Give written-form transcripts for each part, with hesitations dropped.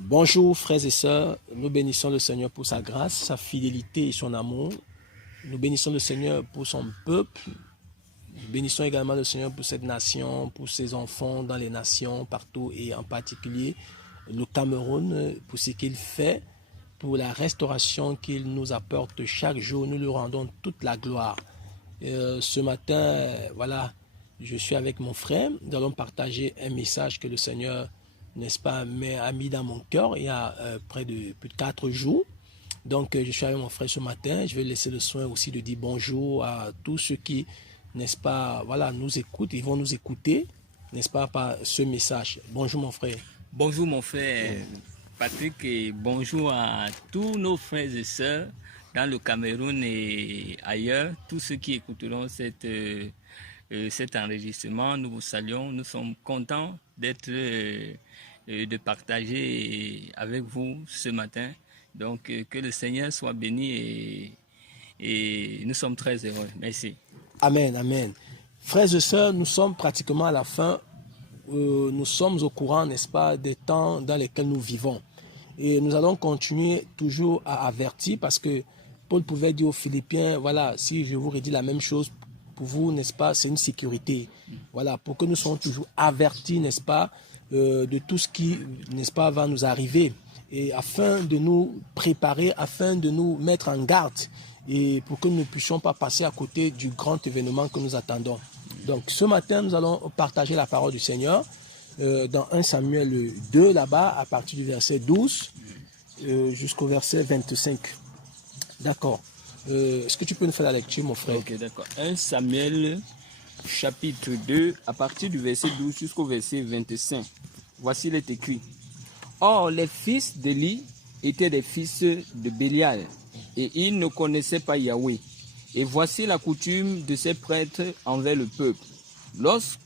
Bonjour frères et sœurs, nous bénissons le Seigneur pour sa grâce, sa fidélité et son amour. Nous bénissons le Seigneur pour son peuple. Nous bénissons également le Seigneur pour cette nation, pour ses enfants dans les nations partout et en particulier le Cameroun pour ce qu'il fait, pour la restauration qu'il nous apporte chaque jour. Nous lui rendons toute la gloire. Ce matin, voilà, je suis avec mon frère. Nous allons partager un message que le Seigneur, n'est-ce pas, a mis dans mon cœur il y a plus de 4 jours. Donc, je suis avec mon frère ce matin. Je vais laisser le soin aussi de dire bonjour à tous ceux qui, n'est-ce pas, voilà, nous écoutent. Ils vont nous écouter, n'est-ce pas, par ce message. Bonjour mon frère. Bonjour mon frère Patrick et bonjour à tous nos frères et sœurs dans le Cameroun et ailleurs, tous ceux qui écouteront cet enregistrement. Nous vous saluons, nous sommes contents d'être, de partager avec vous ce matin. Donc que le Seigneur soit béni et nous sommes très heureux. Merci. Amen, amen. Frères et sœurs, nous sommes pratiquement à la fin. Nous sommes au courant, n'est-ce pas, des temps dans lesquels nous vivons. Et nous allons continuer toujours à avertir parce que Paul pouvait dire aux Philippiens, voilà, si je vous redis la même chose, pour vous, n'est-ce pas, c'est une sécurité. Voilà, pour que nous soyons toujours avertis, n'est-ce pas, de tout ce qui, n'est-ce pas, va nous arriver. Et afin de nous préparer, afin de nous mettre en garde et pour que nous ne puissions pas passer à côté du grand événement que nous attendons. Donc ce matin, nous allons partager la parole du Seigneur dans 1 Samuel 2, là-bas, à partir du verset 12 jusqu'au verset 25. D'accord. Est-ce que tu peux nous faire la lecture, mon frère? Ok, d'accord. 1 Samuel, chapitre 2, à partir du verset 12 jusqu'au verset 25. Voici les écrits. Or, les fils d'Élie étaient des fils de Bélial, et ils ne connaissaient pas Yahweh. Et voici la coutume de ces prêtres envers le peuple. Lorsque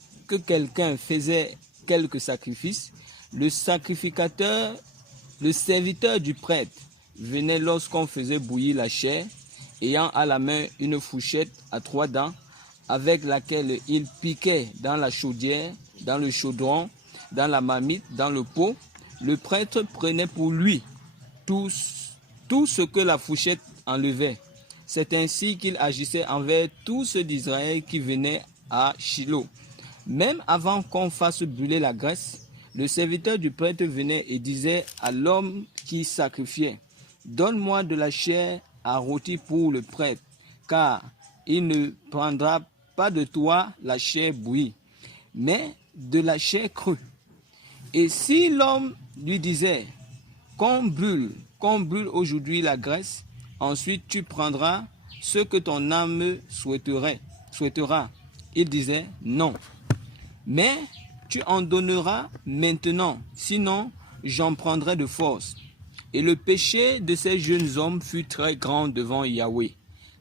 quelqu'un faisait quelque sacrifice, le sacrificateur, le serviteur du prêtre, venait lorsqu'on faisait bouillir la chair, ayant à la main une fourchette à 3 dents, avec laquelle il piquait dans la chaudière, dans le chaudron, dans la marmite, dans le pot. Le prêtre prenait pour lui tout ce que la fourchette enlevait. C'est ainsi qu'il agissait envers tous ceux d'Israël qui venaient à Shilo. Même avant qu'on fasse brûler la graisse, le serviteur du prêtre venait et disait à l'homme qui sacrifiait, « Donne-moi de la chair à rôtir pour le prêtre, car il ne prendra pas de toi la chair bouillie, mais de la chair crue. » Et si l'homme lui disait, qu'on brûle aujourd'hui la graisse, ensuite tu prendras ce que ton âme souhaitera. Il disait, non. Mais tu en donneras maintenant, sinon j'en prendrai de force. Et le péché de ces jeunes hommes fut très grand devant Yahweh,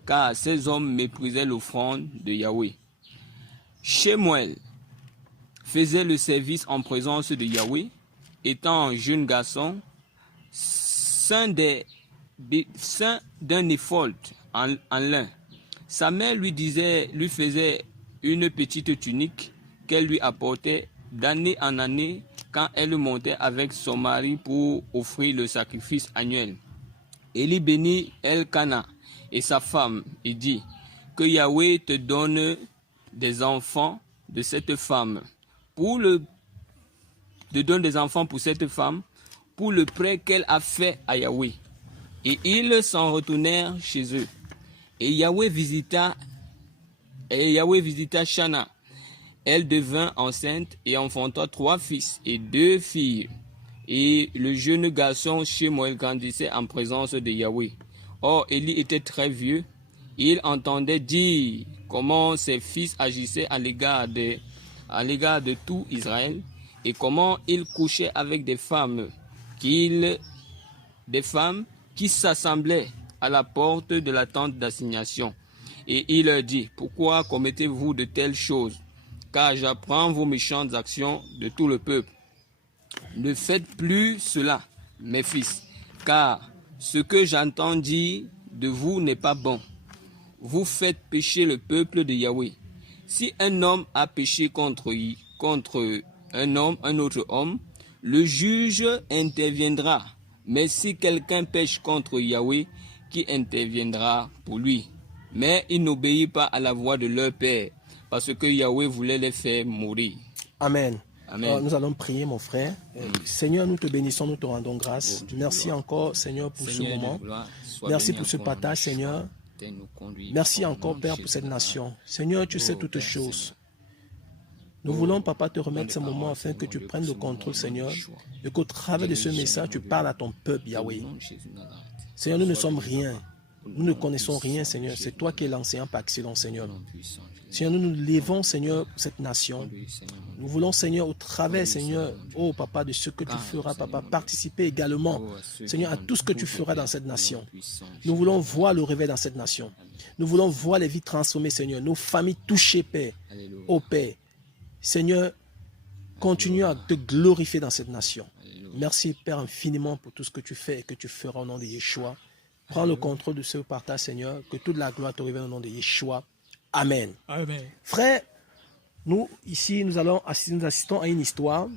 car ces hommes méprisaient l'offrande de Yahweh. Shemuel faisait le service en présence de Yahweh, étant un jeune garçon, saint d'un éphod en lin. Sa mère lui faisait une petite tunique qu'elle lui apportait d'année en année quand elle montait avec son mari pour offrir le sacrifice annuel. Élie bénit Elkana et sa femme et dit, que Yahweh te donne des enfants de cette femme. Donne des enfants pour cette femme, pour le prêt qu'elle a fait à Yahweh. Et ils s'en retournèrent chez eux. Et Yahweh visita Shana. Elle devint enceinte et enfanta 3 fils et 2 filles. Et le jeune garçon Shemuel grandissait en présence de Yahweh. Or, Élie était très vieux. Il entendait dire comment ses fils agissaient à l'égard de tout Israël et comment ils couchaient avec des femmes qui s'assemblaient à la porte de la tente d'assignation. Et il leur dit, pourquoi commettez-vous de telles choses? Car j'apprends vos méchantes actions de tout le peuple. Ne faites plus cela, mes fils, car ce que j'entends dire de vous n'est pas bon. Vous faites pécher le peuple de Yahweh. Si un homme a péché contre un autre homme, le juge interviendra. Mais si quelqu'un pêche contre Yahweh, qui interviendra pour lui? Mais il n'obéit pas à la voix de leur père, parce que Yahweh voulait les faire mourir. Amen. Amen. Nous allons prier, mon frère. Seigneur, nous te bénissons, nous te rendons grâce. Merci encore, Seigneur, pour ce moment. Merci pour ce partage, Seigneur. Merci encore, Père, pour cette nation. Seigneur, tu sais toutes choses. Nous voulons, Papa, te remettre ce moment afin que tu prennes le contrôle, Seigneur, et qu'au travers de ce message, tu parles à ton peuple, Yahweh. Seigneur, nous ne sommes rien. Nous ne connaissons rien, Seigneur. C'est toi qui es l'enseignant par excellence, Seigneur. Seigneur, nous nous levons, Seigneur, pour cette nation. Nous voulons, Seigneur, au travers, Seigneur, oh Papa, de ce que tu feras, Papa, participer également, Seigneur, à tout ce que tu feras dans cette nation. Nous voulons voir le réveil dans cette nation. Nous voulons voir les vies transformées, Seigneur, nos familles touchées, Père. Oh Père, Seigneur, continue à te glorifier dans cette nation. Merci, Père, infiniment pour tout ce que tu fais et que tu feras au nom de Yeshua. Prends le contrôle de ce partage, Seigneur, que toute la gloire te revienne au nom de Yeshua. Amen. Amen. Frère, nous, ici, nous assistons à une histoire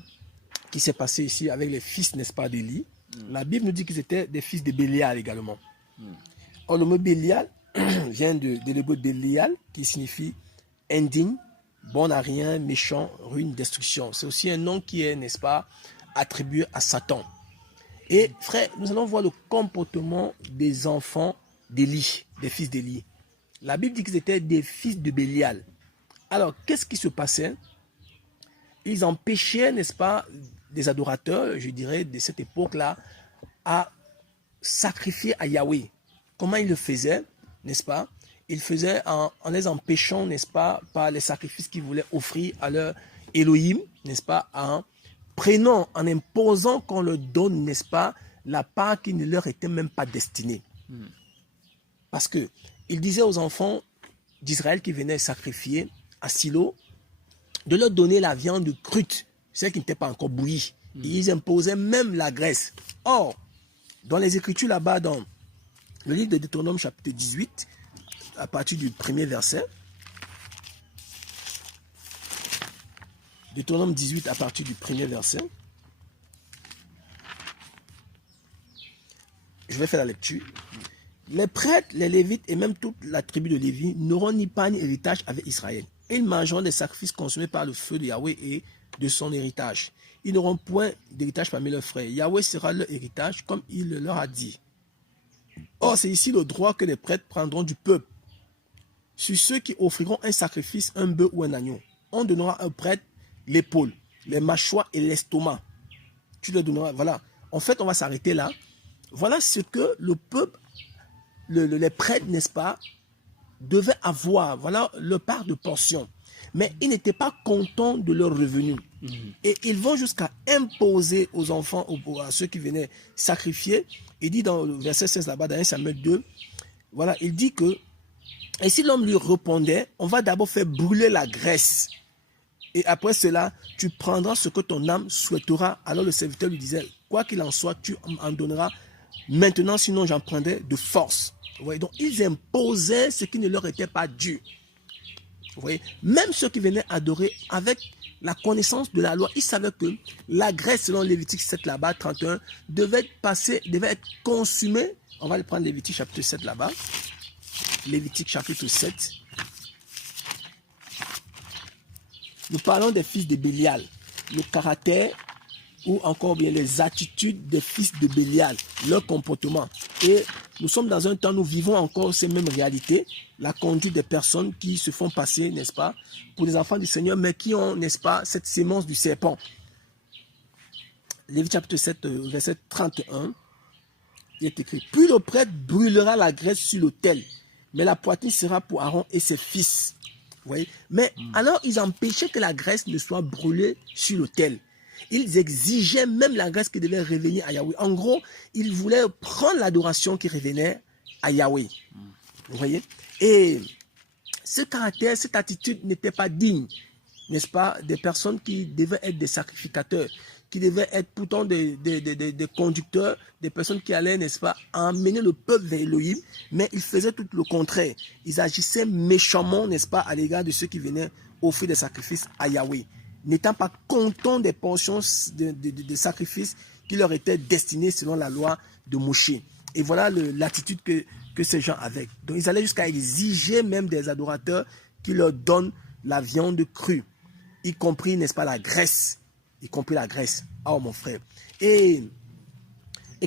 qui s'est passée ici avec les fils, n'est-ce pas, d'Élie. La Bible nous dit qu'ils étaient des fils de Bélial également. Or, le mot Bélial vient de l'hébreu Bélial, qui signifie indigne, bon à rien, méchant, ruine, destruction. C'est aussi un nom qui est, n'est-ce pas, attribué à Satan. Et frère, nous allons voir le comportement des enfants d'Élie, des fils d'Élie. La Bible dit qu'ils étaient des fils de Bélial. Alors, qu'est-ce qui se passait? Ils empêchaient, n'est-ce pas, des adorateurs, je dirais, de cette époque-là, à sacrifier à Yahweh. Comment ils le faisaient, n'est-ce pas? Ils faisaient en les empêchant, n'est-ce pas, par les sacrifices qu'ils voulaient offrir à leur Elohim, n'est-ce pas, en prenant, en imposant qu'on leur donne, n'est-ce pas, la part qui ne leur était même pas destinée. Parce que il disait aux enfants d'Israël qui venaient sacrifier à Silo de leur donner la viande crue, celle qui n'était pas encore bouillie. Et ils imposaient même la graisse. Or, dans les Écritures là-bas, dans le livre de Deutéronome chapitre 18, à partir du premier verset, Deutéronome 18 à partir du premier verset, je vais faire la lecture. Les prêtres, les Lévites et même toute la tribu de Lévi n'auront ni part ni héritage avec Israël. Ils mangeront des sacrifices consumés par le feu de Yahweh et de son héritage. Ils n'auront point d'héritage parmi leurs frères. Yahweh sera leur héritage comme il le leur a dit. Or, c'est ici le droit que les prêtres prendront du peuple. Sur ceux qui offriront un sacrifice, un bœuf ou un agneau, on donnera un prêtre l'épaule, les mâchoires et l'estomac. Tu le donneras, voilà. En fait, on va s'arrêter là. Voilà ce que le peuple, les prêtres, n'est-ce pas, devaient avoir. Voilà leur part de portion. Mais ils n'étaient pas contents de leur revenu. Et ils vont jusqu'à imposer aux enfants, à ceux qui venaient sacrifier. Il dit dans le verset 16 là-bas, dans 1 Samuel 2, voilà, il dit que, et si l'homme lui répondait, on va d'abord faire brûler la graisse. Et après cela, tu prendras ce que ton âme souhaitera. Alors le serviteur lui disait, quoi qu'il en soit, tu en donneras maintenant, sinon j'en prendrai de force. Vous voyez, donc ils imposaient ce qui ne leur était pas dû. Vous voyez, même ceux qui venaient adorer avec la connaissance de la loi, ils savaient que la graisse, selon Lévitique 7 là-bas, 31, devait être consumée. On va le prendre Lévitique chapitre 7 là-bas. Lévitique chapitre 7. Nous parlons des fils de Bélial, le caractère ou encore bien les attitudes des fils de Bélial, leur comportement. Et nous sommes dans un temps, nous vivons encore ces mêmes réalités, la conduite des personnes qui se font passer, n'est-ce pas, pour les enfants du Seigneur, mais qui ont, n'est-ce pas, cette sémence du serpent. Lévitique chapitre 7, verset 31, il est écrit, puis le prêtre brûlera la graisse sur l'autel, mais la poitrine sera pour Aaron et ses fils. Vous voyez? Mais alors, ils empêchaient que la graisse ne soit brûlée sur l'autel. Ils exigeaient même la graisse qui devait revenir à Yahweh. En gros, ils voulaient prendre l'adoration qui revenait à Yahweh. Vous voyez? Et ce caractère, cette attitude n'était pas digne, n'est-ce pas, des personnes qui devaient être des sacrificateurs, qui devaient être pourtant des conducteurs, des personnes qui allaient, n'est-ce pas, emmener le peuple vers Elohim, mais ils faisaient tout le contraire. Ils agissaient méchamment, n'est-ce pas, à l'égard de ceux qui venaient offrir des sacrifices à Yahweh. n'étant pas contents des portions de sacrifices qui leur étaient destinées selon la loi de Moshe. Et voilà l'attitude que ces gens avaient. Donc ils allaient jusqu'à exiger même des adorateurs qui leur donnent la viande crue, y compris, n'est-ce pas, la graisse. Y compris la graisse. Oh mon frère. Et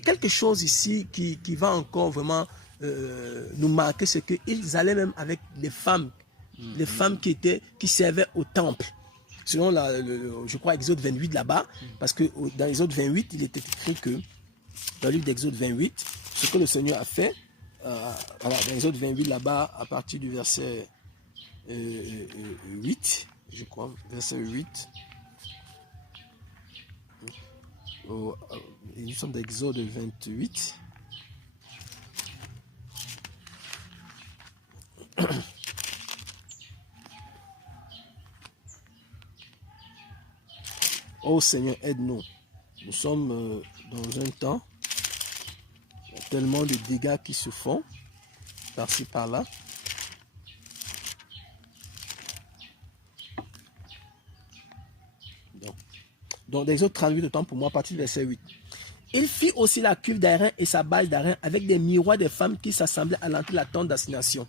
quelque chose ici qui va encore vraiment nous marquer, c'est qu'ils allaient même avec les femmes qui servaient au temple. Selon je crois, Exode 28 là-bas, parce que dans Exode 28, il était écrit que, dans le livre d'Exode 28, ce que le Seigneur a fait, voilà, dans Exode 28 là-bas, à partir du verset 8, je crois, verset 8, nous sommes dans Exode 28. Oh Seigneur, aide-nous. Nous sommes dans un temps, il y a tellement de dégâts qui se font, par-ci, par-là. Donc, dans Exode 38, autant pour moi, à partir du verset 8. Il fit aussi la cuve d'airain et sa bâche d'airain avec des miroirs des femmes qui s'assemblaient à l'entrée de la tente d'assignation.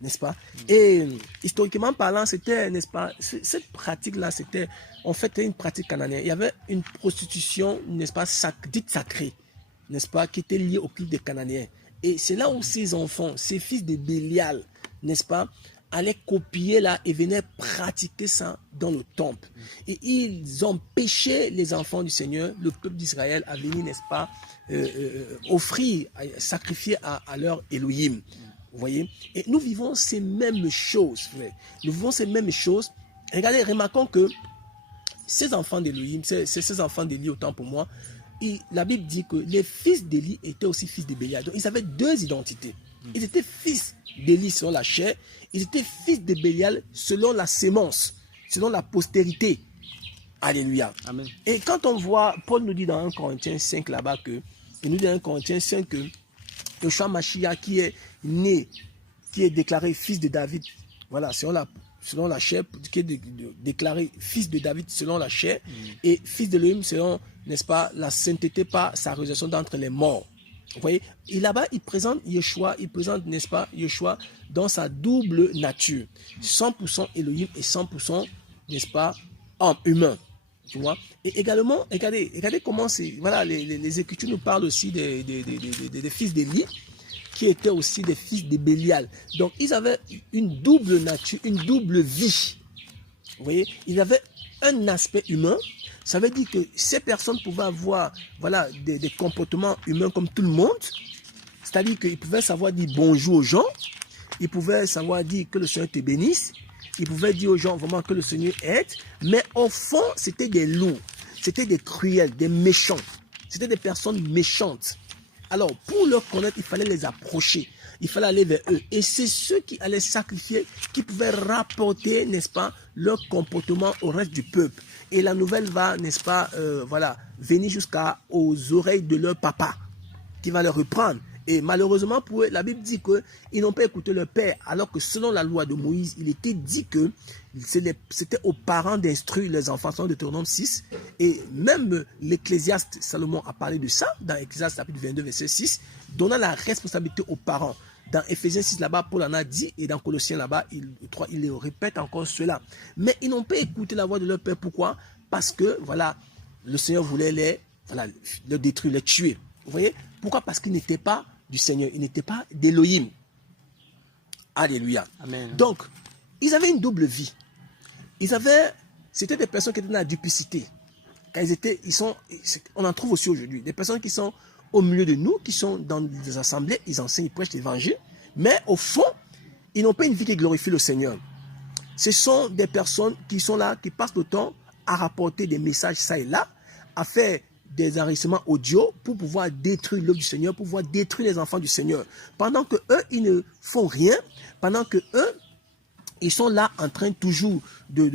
N'est-ce pas? Et historiquement parlant, c'était, n'est-ce pas, cette pratique-là, c'était en fait une pratique cananéenne. Il y avait une prostitution, n'est-ce pas, dite sacrée, n'est-ce pas, qui était liée au culte des Cananéens. Et c'est là où ces enfants, ces fils de Bélial, n'est-ce pas, allaient copier là et venaient pratiquer ça dans le temple. Et ils empêchaient les enfants du Seigneur, le peuple d'Israël, à venir, n'est-ce pas, offrir, sacrifier à leur Elohim. Vous voyez? Et nous vivons ces mêmes choses, frère. Nous vivons ces mêmes choses. Regardez, remarquons que ces enfants d'Elohim, ces enfants d'Élie, autant pour moi, la Bible dit que les fils d'Élie étaient aussi fils de Bélial. Donc ils avaient deux identités. Ils étaient fils d'Élie selon la chair, ils étaient fils de Bélial selon la sémence, selon la postérité. Alléluia. Amen. Et quand on voit, Paul nous dit dans 1 Corinthiens 5 là-bas il nous dit dans 1 Corinthiens 5 que Yoshua Mashiach qui est né, qui est déclaré fils de David, voilà, selon la chair, qui est déclaré fils de David selon la chair, et fils de l'homme selon, n'est-ce pas, la sainteté par sa résurrection d'entre les morts. Vous voyez, et là-bas, il présente Yeshua, n'est-ce pas, Yeshua dans sa double nature, 100% Elohim et 100%, n'est-ce pas, homme, humain. Tu vois? Et également, regardez comment c'est, voilà, les Écritures nous parlent aussi des fils d'Élie, qui étaient aussi des fils de Bélial. Donc, ils avaient une double nature, une double vie. Vous voyez? Ils avaient un aspect humain. Ça veut dire que ces personnes pouvaient avoir, voilà, des comportements humains comme tout le monde. C'est-à-dire qu'ils pouvaient savoir dire bonjour aux gens. Ils pouvaient savoir dire que le Seigneur te bénisse. Ils pouvaient dire aux gens vraiment que le Seigneur aide. Mais au fond, c'était des loups. C'était des cruels, des méchants. C'était des personnes méchantes. Alors, pour leur connaître, il fallait les approcher. Il fallait aller vers eux. Et c'est ceux qui allaient sacrifier, qui pouvaient rapporter, n'est-ce pas, leur comportement au reste du peuple. Et la nouvelle va, n'est-ce pas, voilà, venir jusqu'aux oreilles de leur papa, qui va les reprendre. Et malheureusement pour eux, la Bible dit qu'ils n'ont pas écouté leur père, alors que selon la loi de Moïse, il était dit que c'était aux parents d'instruire les enfants, selon Deutéronome 6. Et même l'Ecclésiaste, Salomon a parlé de ça, dans Ecclésiaste chapitre 22, verset 6, donnant la responsabilité aux parents. Dans Éphésiens 6, là-bas, Paul en a dit, et dans Colossiens, là-bas, il le répète encore cela. Mais ils n'ont pas écouté la voix de leur père. Pourquoi? Parce que, voilà, le Seigneur voulait les détruire, les tuer. Vous voyez? Pourquoi? Parce qu'ils n'étaient pas du Seigneur, ils n'étaient pas d'Elohim. Alléluia. Amen. Donc, ils avaient une double vie. C'était des personnes qui étaient dans la duplicité. Quand on en trouve aussi aujourd'hui, des personnes qui sont au milieu de nous, qui sont dans des assemblées, ils enseignent, ils prêchent l'évangile, mais au fond, ils n'ont pas une vie qui glorifie le Seigneur. Ce sont des personnes qui sont là, qui passent le temps à rapporter des messages ça et là, à faire des enregistrements audio pour pouvoir détruire l'œuvre du Seigneur, pour pouvoir détruire les enfants du Seigneur. Pendant que eux, ils ne font rien, pendant que eux, ils sont là en train toujours de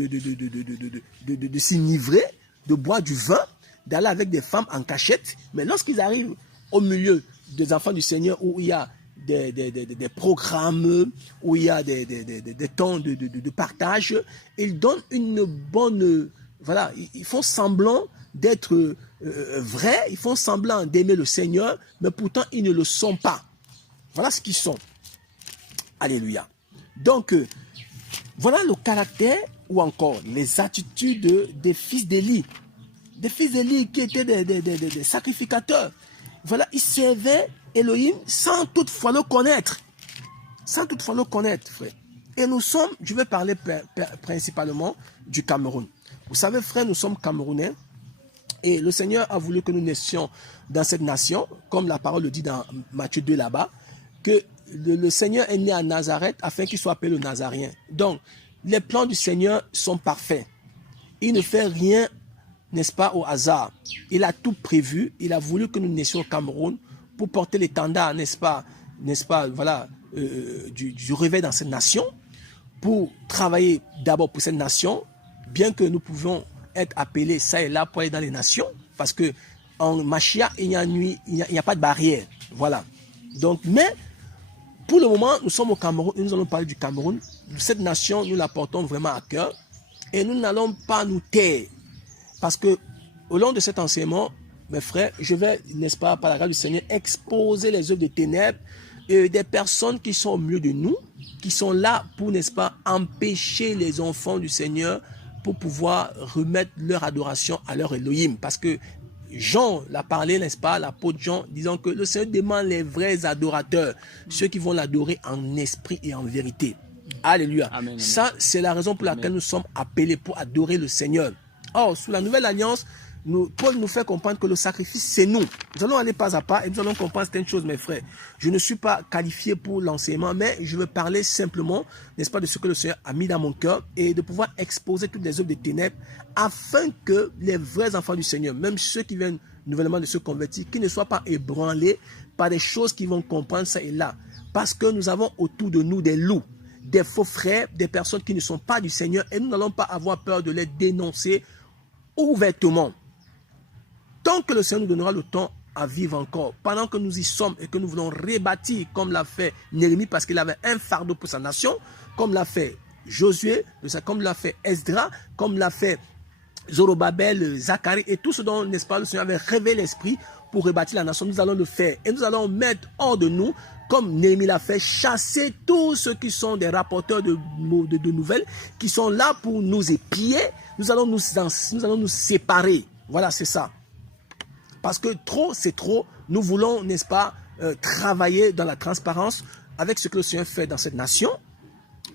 s'enivrer, de boire du vin, d'aller avec des femmes en cachette. Mais lorsqu'ils arrivent au milieu des enfants du Seigneur où il y a des programmes, où il y a des temps de partage, ils donnent une bonne voilà, ils font semblant d'être vrais, ils font semblant d'aimer le Seigneur, mais pourtant ils ne le sont pas. Voilà ce qu'ils sont. Alléluia. Donc, voilà le caractère ou encore les attitudes des fils d'Élie. Des fils d'Élie qui étaient des sacrificateurs. Voilà, ils servaient Elohim sans toutefois le connaître. Sans toutefois le connaître, frère. Et nous sommes, je vais parler principalement du Cameroun. Vous savez, frère, nous sommes Camerounais. Et le Seigneur a voulu que nous naissions dans cette nation, comme la parole le dit dans Matthieu 2 là-bas, que le Seigneur est né à Nazareth afin qu'il soit appelé le Nazarien. Donc, les plans du Seigneur sont parfaits. Il ne fait rien, n'est-ce pas, au hasard. Il a tout prévu. Il a voulu que nous naissions au Cameroun pour porter l'étendard, n'est-ce pas, voilà, du réveil dans cette nation, pour travailler d'abord pour cette nation, bien que nous pouvons être appelés ça et là pour aller dans les nations, parce que en Machia, il n'y a pas de barrière. Voilà. Donc, mais pour le moment, nous sommes au Cameroun et nous allons parler du Cameroun. Cette nation, nous la portons vraiment à cœur et nous n'allons pas nous taire. Parce que au long de cet enseignement, mes frères, je vais, n'est-ce pas, par la grâce du Seigneur, exposer les œuvres des ténèbres et des personnes qui sont au milieu de nous, qui sont là pour, n'est-ce pas, empêcher les enfants du Seigneur pour pouvoir remettre leur adoration à leur Elohim. Parce que Jean l'a parlé, n'est-ce pas, l'apôtre Jean, disant que le Seigneur demande les vrais adorateurs, ceux qui vont l'adorer en esprit et en vérité. Alléluia. Amen, amen. Ça, c'est la raison pour laquelle nous sommes appelés pour adorer le Seigneur. Or, sous la nouvelle alliance, Paul nous fait comprendre que le sacrifice, c'est nous. Nous allons aller pas à pas et nous allons comprendre certaines choses, mes frères. Je ne suis pas qualifié pour l'enseignement, mais je veux parler simplement, n'est-ce pas, de ce que le Seigneur a mis dans mon cœur et de pouvoir exposer toutes les œuvres des ténèbres afin que les vrais enfants du Seigneur, même ceux qui viennent nouvellement de se convertir, qui ne soient pas ébranlés par des choses qui vont comprendre ça et là. Parce que nous avons autour de nous des loups, des faux frères, des personnes qui ne sont pas du Seigneur et nous n'allons pas avoir peur de les dénoncer ouvertement. Tant que le Seigneur nous donnera le temps à vivre encore, pendant que nous y sommes et que nous voulons rebâtir comme l'a fait Néhémie parce qu'il avait un fardeau pour sa nation, comme l'a fait Josué, comme l'a fait Esdra, comme l'a fait Zorobabel, Zacharie et tout ce dont, n'est-ce pas, le Seigneur avait révélé l'esprit pour rebâtir la nation. Nous allons le faire et nous allons mettre hors de nous, comme Néhémie l'a fait, chasser tous ceux qui sont des rapporteurs de nouvelles, qui sont là pour nous épier. Nous allons nous séparer. Voilà, c'est ça. Parce que trop, c'est trop. Nous voulons, n'est-ce pas, travailler dans la transparence avec ce que le Seigneur fait dans cette nation.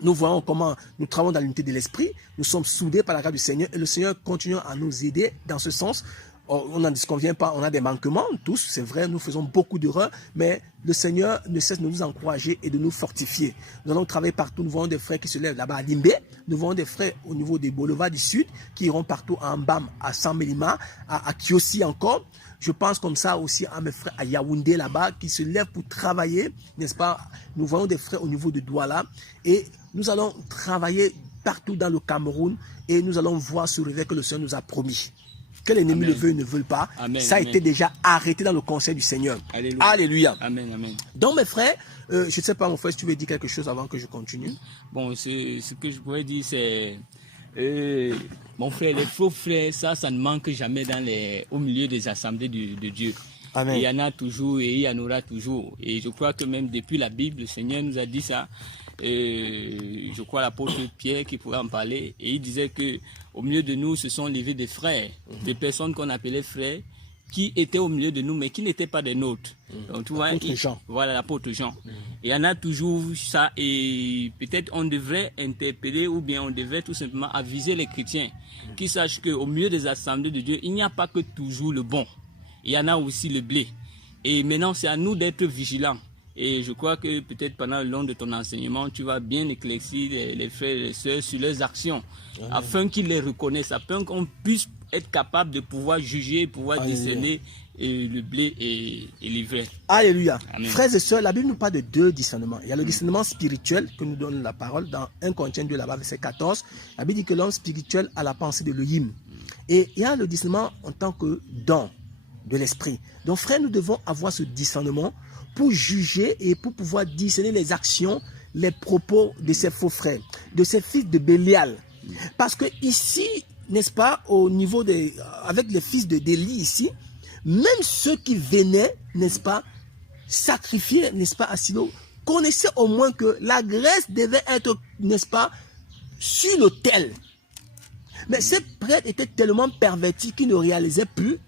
Nous voyons comment nous travaillons dans l'unité de l'esprit. Nous sommes soudés par la grâce du Seigneur et le Seigneur continue à nous aider dans ce sens. On n'en disconvient pas, on a des manquements, tous, c'est vrai, nous faisons beaucoup d'erreurs, mais le Seigneur ne cesse de nous encourager et de nous fortifier. Nous allons travailler partout, nous voyons des frères qui se lèvent là-bas à Limbé, nous voyons des frères au niveau des boulevards du Sud, qui iront partout à Mbam, à Saint-Mélima, à Kiosi encore. Je pense comme ça aussi à mes frères à Yaoundé là-bas, qui se lèvent pour travailler, n'est-ce pas? Nous voyons des frères au niveau de Douala, et nous allons travailler partout dans le Cameroun, et nous allons voir ce réveil que le Seigneur nous a promis. Que l'ennemi le veut, ne veut pas. Amen, ça a été déjà arrêté dans le conseil du Seigneur. Alléluia. Alléluia. Amen, amen. Donc mes frères, je ne sais pas mon frère si tu veux dire quelque chose avant que je continue. Bon, ce que je pourrais dire c'est, mon frère, les faux frères, ça ne manque jamais au milieu des assemblées de Dieu. Amen. Et il y en a toujours et il y en aura toujours. Et je crois que même depuis la Bible, le Seigneur nous a dit ça. Je crois l'apôtre Pierre qui pourrait en parler, et il disait que au milieu de nous se sont levés des frères, des personnes qu'on appelait frères, qui étaient au milieu de nous mais qui n'étaient pas des nôtres. Donc tu vois, voilà l'apôtre Jean. Et il y en a toujours ça, et peut-être on devrait interpeller ou bien on devrait tout simplement aviser les chrétiens qui sachent qu'au milieu des assemblées de Dieu, il n'y a pas que toujours le bon, il y en a aussi le blé. Et maintenant c'est à nous d'être vigilants. Et je crois que peut-être pendant le long de ton enseignement, tu vas bien éclaircir les frères et les sœurs sur leurs actions, afin qu'ils les reconnaissent, afin qu'on puisse être capable de pouvoir juger, pouvoir discerner le blé et l'ivraie. Alléluia. Amen. Frères et sœurs, la Bible nous parle de deux discernements. Il y a le discernement spirituel que nous donne la parole dans 1 Corinthiens 2, là-bas, verset 14. La Bible dit que l'homme spirituel a la pensée de l'Elohim. Et il y a le discernement en tant que don de l'esprit. Donc frères, nous devons avoir ce discernement pour juger et pour pouvoir discerner les actions, les propos de ces faux frères, de ces fils de Bélial. Parce que ici, n'est-ce pas, au niveau avec les fils d'Élie ici, même ceux qui venaient, n'est-ce pas, sacrifier, n'est-ce pas, à Silo, connaissaient au moins que la graisse devait être, n'est-ce pas, sur l'autel. Mais ces prêtres étaient tellement pervertis qu'ils ne réalisaient plus,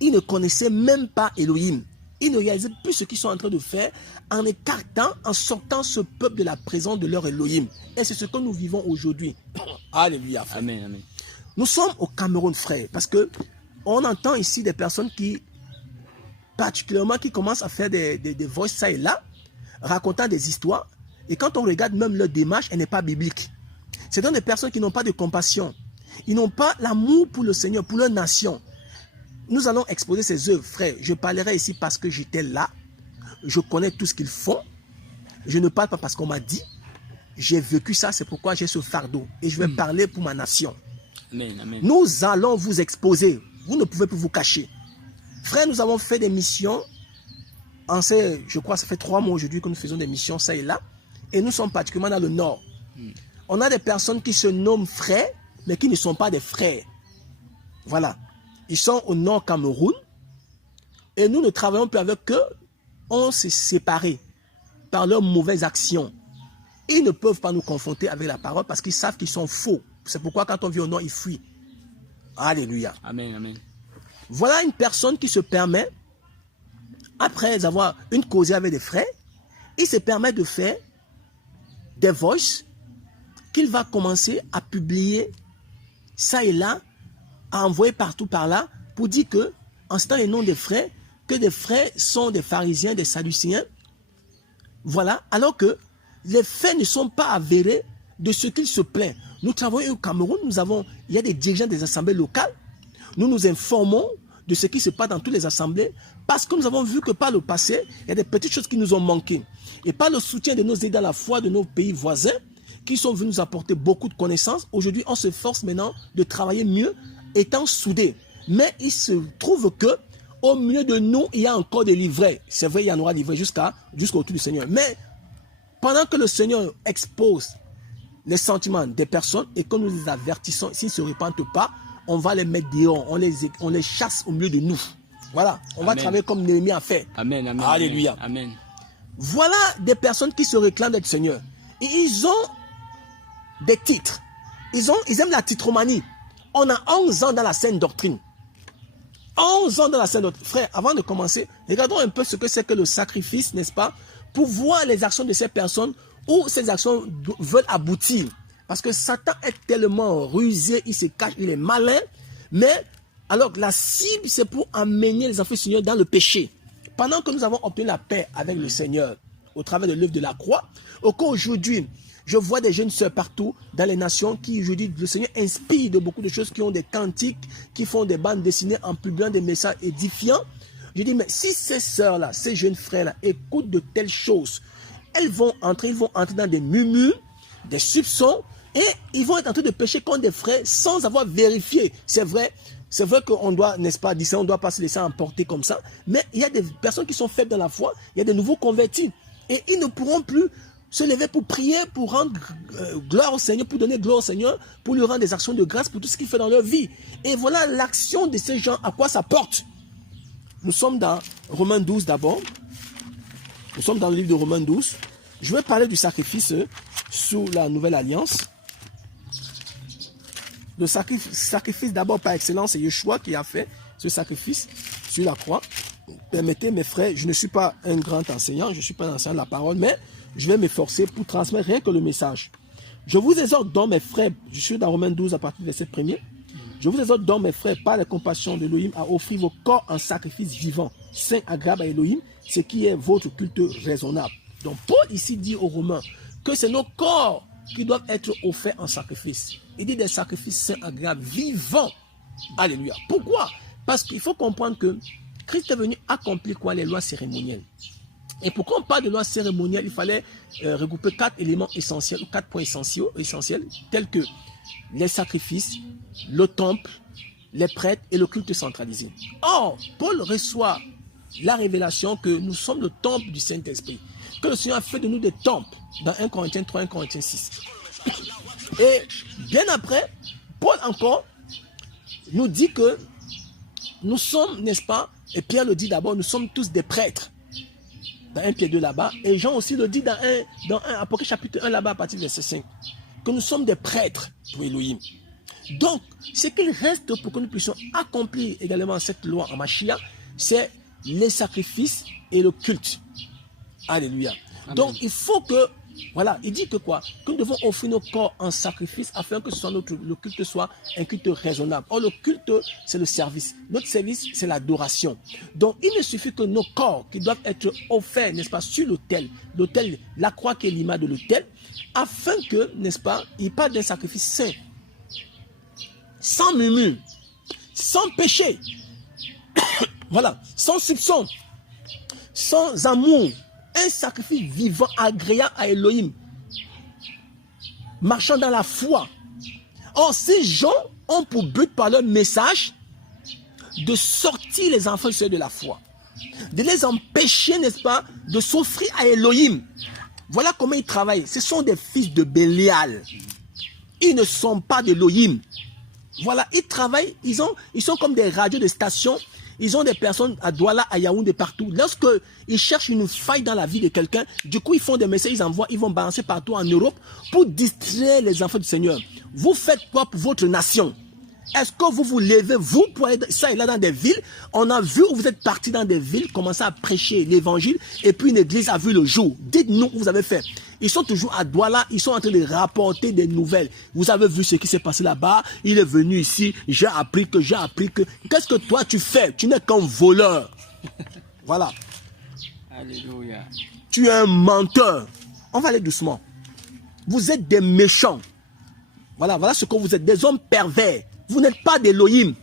ils ne connaissaient même pas Elohim. Ils ne réalisaient plus ce qu'ils sont en train de faire en écartant, en sortant ce peuple de la présence de leur Elohim. Et c'est ce que nous vivons aujourd'hui. Alléluia, frère. Amen, amen. Nous sommes au Cameroun, frère, parce que on entend ici des personnes qui, particulièrement, qui commencent à faire des voices ça et là, racontant des histoires. Et quand on regarde même leur démarche, elle n'est pas biblique. C'est donc des personnes qui n'ont pas de compassion. Ils n'ont pas l'amour pour le Seigneur, pour leur nation. Nous allons exposer ces œuvres, frère. Je parlerai ici parce que j'étais là. Je connais tout ce qu'ils font. Je ne parle pas parce qu'on m'a dit. J'ai vécu ça, c'est pourquoi j'ai ce fardeau. Et je vais parler pour ma nation. Amen, amen. Nous allons vous exposer. Vous ne pouvez plus vous cacher. Frère, nous avons fait des missions. Je crois que ça fait 3 mois aujourd'hui que nous faisons des missions, ça et là. Et nous sommes particulièrement dans le nord. On a des personnes qui se nomment frères, mais qui ne sont pas des frères. Voilà. Ils sont au nord Cameroun. Et nous ne travaillons plus avec eux. On s'est séparés par leurs mauvaises actions. Ils ne peuvent pas nous confronter avec la parole parce qu'ils savent qu'ils sont faux. C'est pourquoi quand on vit au nord, ils fuient. Alléluia. Amen, amen. Voilà une personne qui se permet, après avoir une causée avec des frères, il se permet de faire des voices qu'il va commencer à publier ça et là, à envoyer partout par là, pour dire que, en citant les noms des frères, que des frères sont des pharisiens, des sadducéens. Voilà, alors que les faits ne sont pas avérés de ce qu'il se plaint. Nous travaillons au Cameroun, il y a des dirigeants des assemblées locales. Nous nous informons de ce qui se passe dans toutes les assemblées parce que nous avons vu que par le passé, il y a des petites choses qui nous ont manqué. Et par le soutien de nos amis dans la foi de nos pays voisins, qui sont venus nous apporter beaucoup de connaissances, aujourd'hui on se force maintenant de travailler mieux, étant soudés. Mais il se trouve que au milieu de nous, il y a encore des livrets. C'est vrai, il y en aura livrés jusqu'au tour du Seigneur. Mais pendant que le Seigneur expose les sentiments des personnes et que nous les avertissons, s'ils ne se repentent pas, on va les mettre dehors, on les chasse au milieu de nous. Voilà, on va travailler comme Néhémie a fait. Amen, amen. Alléluia. Amen. Voilà des personnes qui se réclament d'être Seigneur. Et ils ont des titres. Ils aiment la titromanie. On a 11 ans dans la saine doctrine. 11 ans dans la saine doctrine. Frère, avant de commencer, regardons un peu ce que c'est que le sacrifice, n'est-ce pas? Pour voir les actions de ces personnes où ces actions veulent aboutir. Parce que Satan est tellement rusé, il se cache, il est malin. Mais, alors, la cible, c'est pour amener les enfants du Seigneur dans le péché. Pendant que nous avons obtenu la paix avec le Seigneur, au travers de l'œuvre de la croix, aujourd'hui, je vois des jeunes sœurs partout dans les nations qui, aujourd'hui, le Seigneur inspire de beaucoup de choses, qui ont des cantiques, qui font des bandes dessinées en publiant des messages édifiants. Je dis, mais si ces sœurs-là, ces jeunes frères-là écoutent de telles choses, ils vont entrer dans des murmures, des soupçons, et ils vont être en train de pécher contre des frères sans avoir vérifié. C'est vrai qu'on doit, n'est-ce pas, on ne doit pas se laisser emporter comme ça, mais il y a des personnes qui sont faibles dans la foi, il y a des nouveaux convertis, et ils ne pourront plus se lever pour prier, pour rendre gloire au Seigneur, pour donner gloire au Seigneur, pour lui rendre des actions de grâce pour tout ce qu'il fait dans leur vie. Et voilà l'action de ces gens, à quoi ça porte. Nous sommes dans Romains 12 d'abord. Nous sommes dans le livre de Romains 12. Je vais parler du sacrifice sous la nouvelle alliance. Le sacrifice d'abord par excellence, c'est Yeshua qui a fait ce sacrifice sur la croix. Permettez mes frères, je ne suis pas un grand enseignant, je ne suis pas un enseignant de la parole, mais je vais m'efforcer pour transmettre rien que le message. Je vous exhorte donc mes frères, je suis dans Romains 12 à partir du verset 1er. Je vous exhorte donc mes frères, par la compassion d'Élohim, à offrir vos corps en sacrifice vivant, saint, agréable à Élohim, ce qui est votre culte raisonnable. Donc Paul ici dit aux Romains que c'est nos corps qui doivent être offerts en sacrifice. Il dit des sacrifices saints, agréables, vivants. Alléluia. Pourquoi? Parce qu'il faut comprendre que Christ est venu accomplir quoi? Les lois cérémonielles. Et pourquoi on parle de lois cérémonielles, il fallait regrouper 4 éléments essentiels, ou 4 points essentiels, tels que les sacrifices, le temple, les prêtres et le culte centralisé. Or, Paul reçoit la révélation que nous sommes le temple du Saint-Esprit, que le Seigneur a fait de nous des temples, dans 1 Corinthiens 3, 1 Corinthiens 6. Et bien après, Paul encore nous dit que nous sommes, n'est-ce pas, et Pierre le dit d'abord, nous sommes tous des prêtres. Dans 1 Pierre 2 là-bas, et Jean aussi le dit dans 1 Apocalypse chapitre 1 là-bas à partir du verset 5, que nous sommes des prêtres pour Elohim. Donc, ce qu'il reste pour que nous puissions accomplir également cette loi en Mashiach, c'est les sacrifices et le culte. Alléluia. Amen. Donc, il faut que, voilà, il dit que quoi? Que nous devons offrir nos corps en sacrifice afin que le culte soit un culte raisonnable. Or, le culte, c'est le service. Notre service, c'est l'adoration. Donc, il ne suffit que nos corps qui doivent être offerts, n'est-ce pas, sur l'autel. L'autel, la croix qui est l'image de l'autel, afin que, n'est-ce pas, il parle d'un sacrifice saint, sans murmure, sans péché, voilà, sans soupçon, sans amour, un sacrifice vivant, agréable à Elohim, marchant dans la foi. Or, ces gens ont pour but par leur message de sortir les enfants de la foi, de les empêcher, n'est-ce pas, de s'offrir à Elohim. Voilà comment ils travaillent. Ce sont des fils de Bélial. Ils ne sont pas d'Elohim. Voilà, ils travaillent, ils sont comme des radios de station. Ils ont des personnes à Douala, à Yaoundé, partout. Lorsqu'ils cherchent une faille dans la vie de quelqu'un, du coup, ils font des messages, ils envoient, ils vont balancer partout en Europe pour distraire les enfants du Seigneur. Vous faites quoi pour votre nation? Est-ce que vous vous levez, vous, pour aller ça et là dans des villes? On a vu où vous êtes partis dans des villes, commencer à prêcher l'évangile, et puis une église a vu le jour. Dites-nous où vous avez fait. Ils sont toujours à Douala, ils sont en train de rapporter des nouvelles. Vous avez vu ce qui s'est passé là-bas, il est venu ici, j'ai appris que... Qu'est-ce que toi tu fais? Tu n'es qu'un voleur. Voilà. Alléluia. Tu es un menteur. On va aller doucement. Vous êtes des méchants. Voilà ce que vous êtes, des hommes pervers. Vous n'êtes pas d'Elohim.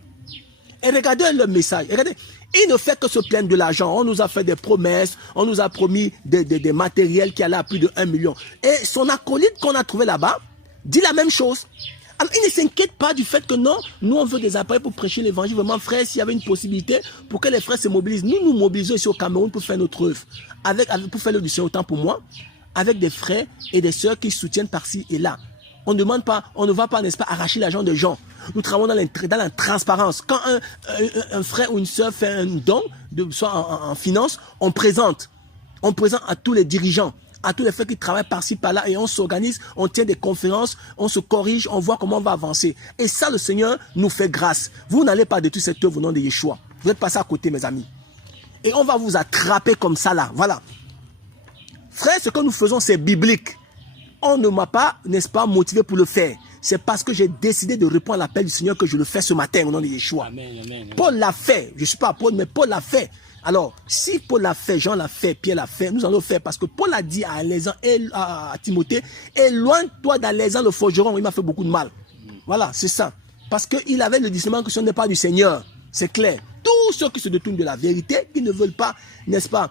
Et regardez le message. Regardez. Il ne fait que se plaindre de l'argent. On nous a fait des promesses. On nous a promis des matériels qui allaient à plus de 1 million. Et son acolyte qu'on a trouvé là-bas dit la même chose. Alors, il ne s'inquiète pas du fait que non, nous on veut des appareils pour prêcher l'évangile. Vraiment, frère, s'il y avait une possibilité pour que les frères se mobilisent, nous mobilisons ici au Cameroun pour faire notre œuvre. Pour faire le du Seigneur, autant pour moi, avec des frères et des sœurs qui soutiennent par-ci et là. On ne demande pas, on ne va pas, n'est-ce pas, arracher l'argent des gens. Nous travaillons dans la transparence. Quand un frère ou une sœur fait un don, soit en finance, on présente à tous les dirigeants, à tous les frères qui travaillent par-ci, par-là, et on s'organise, on tient des conférences, on se corrige, on voit comment on va avancer. Et ça, le Seigneur nous fait grâce. Vous n'allez pas détruire cette œuvre au nom de Yeshua. Vous êtes passés à côté, mes amis. Et on va vous attraper comme ça, là. Voilà. Frère, ce que nous faisons, c'est biblique. On ne m'a pas, n'est-ce pas, motivé pour le faire. C'est parce que j'ai décidé de répondre à l'appel du Seigneur que je le fais ce matin au nom de Yeshua. Amen, amen. Paul l'a fait. Je ne suis pas Paul, mais Paul l'a fait. Alors, si Paul l'a fait, Jean l'a fait, Pierre l'a fait, nous allons le faire. Parce que Paul a dit à Timothée, éloigne-toi d'Alexandre le forgeron. Il m'a fait beaucoup de mal. Voilà, c'est ça. Parce qu'il avait le discernement que ce n'est pas du Seigneur. C'est clair. Tous ceux qui se détournent de la vérité, qui ne veulent pas, n'est-ce pas,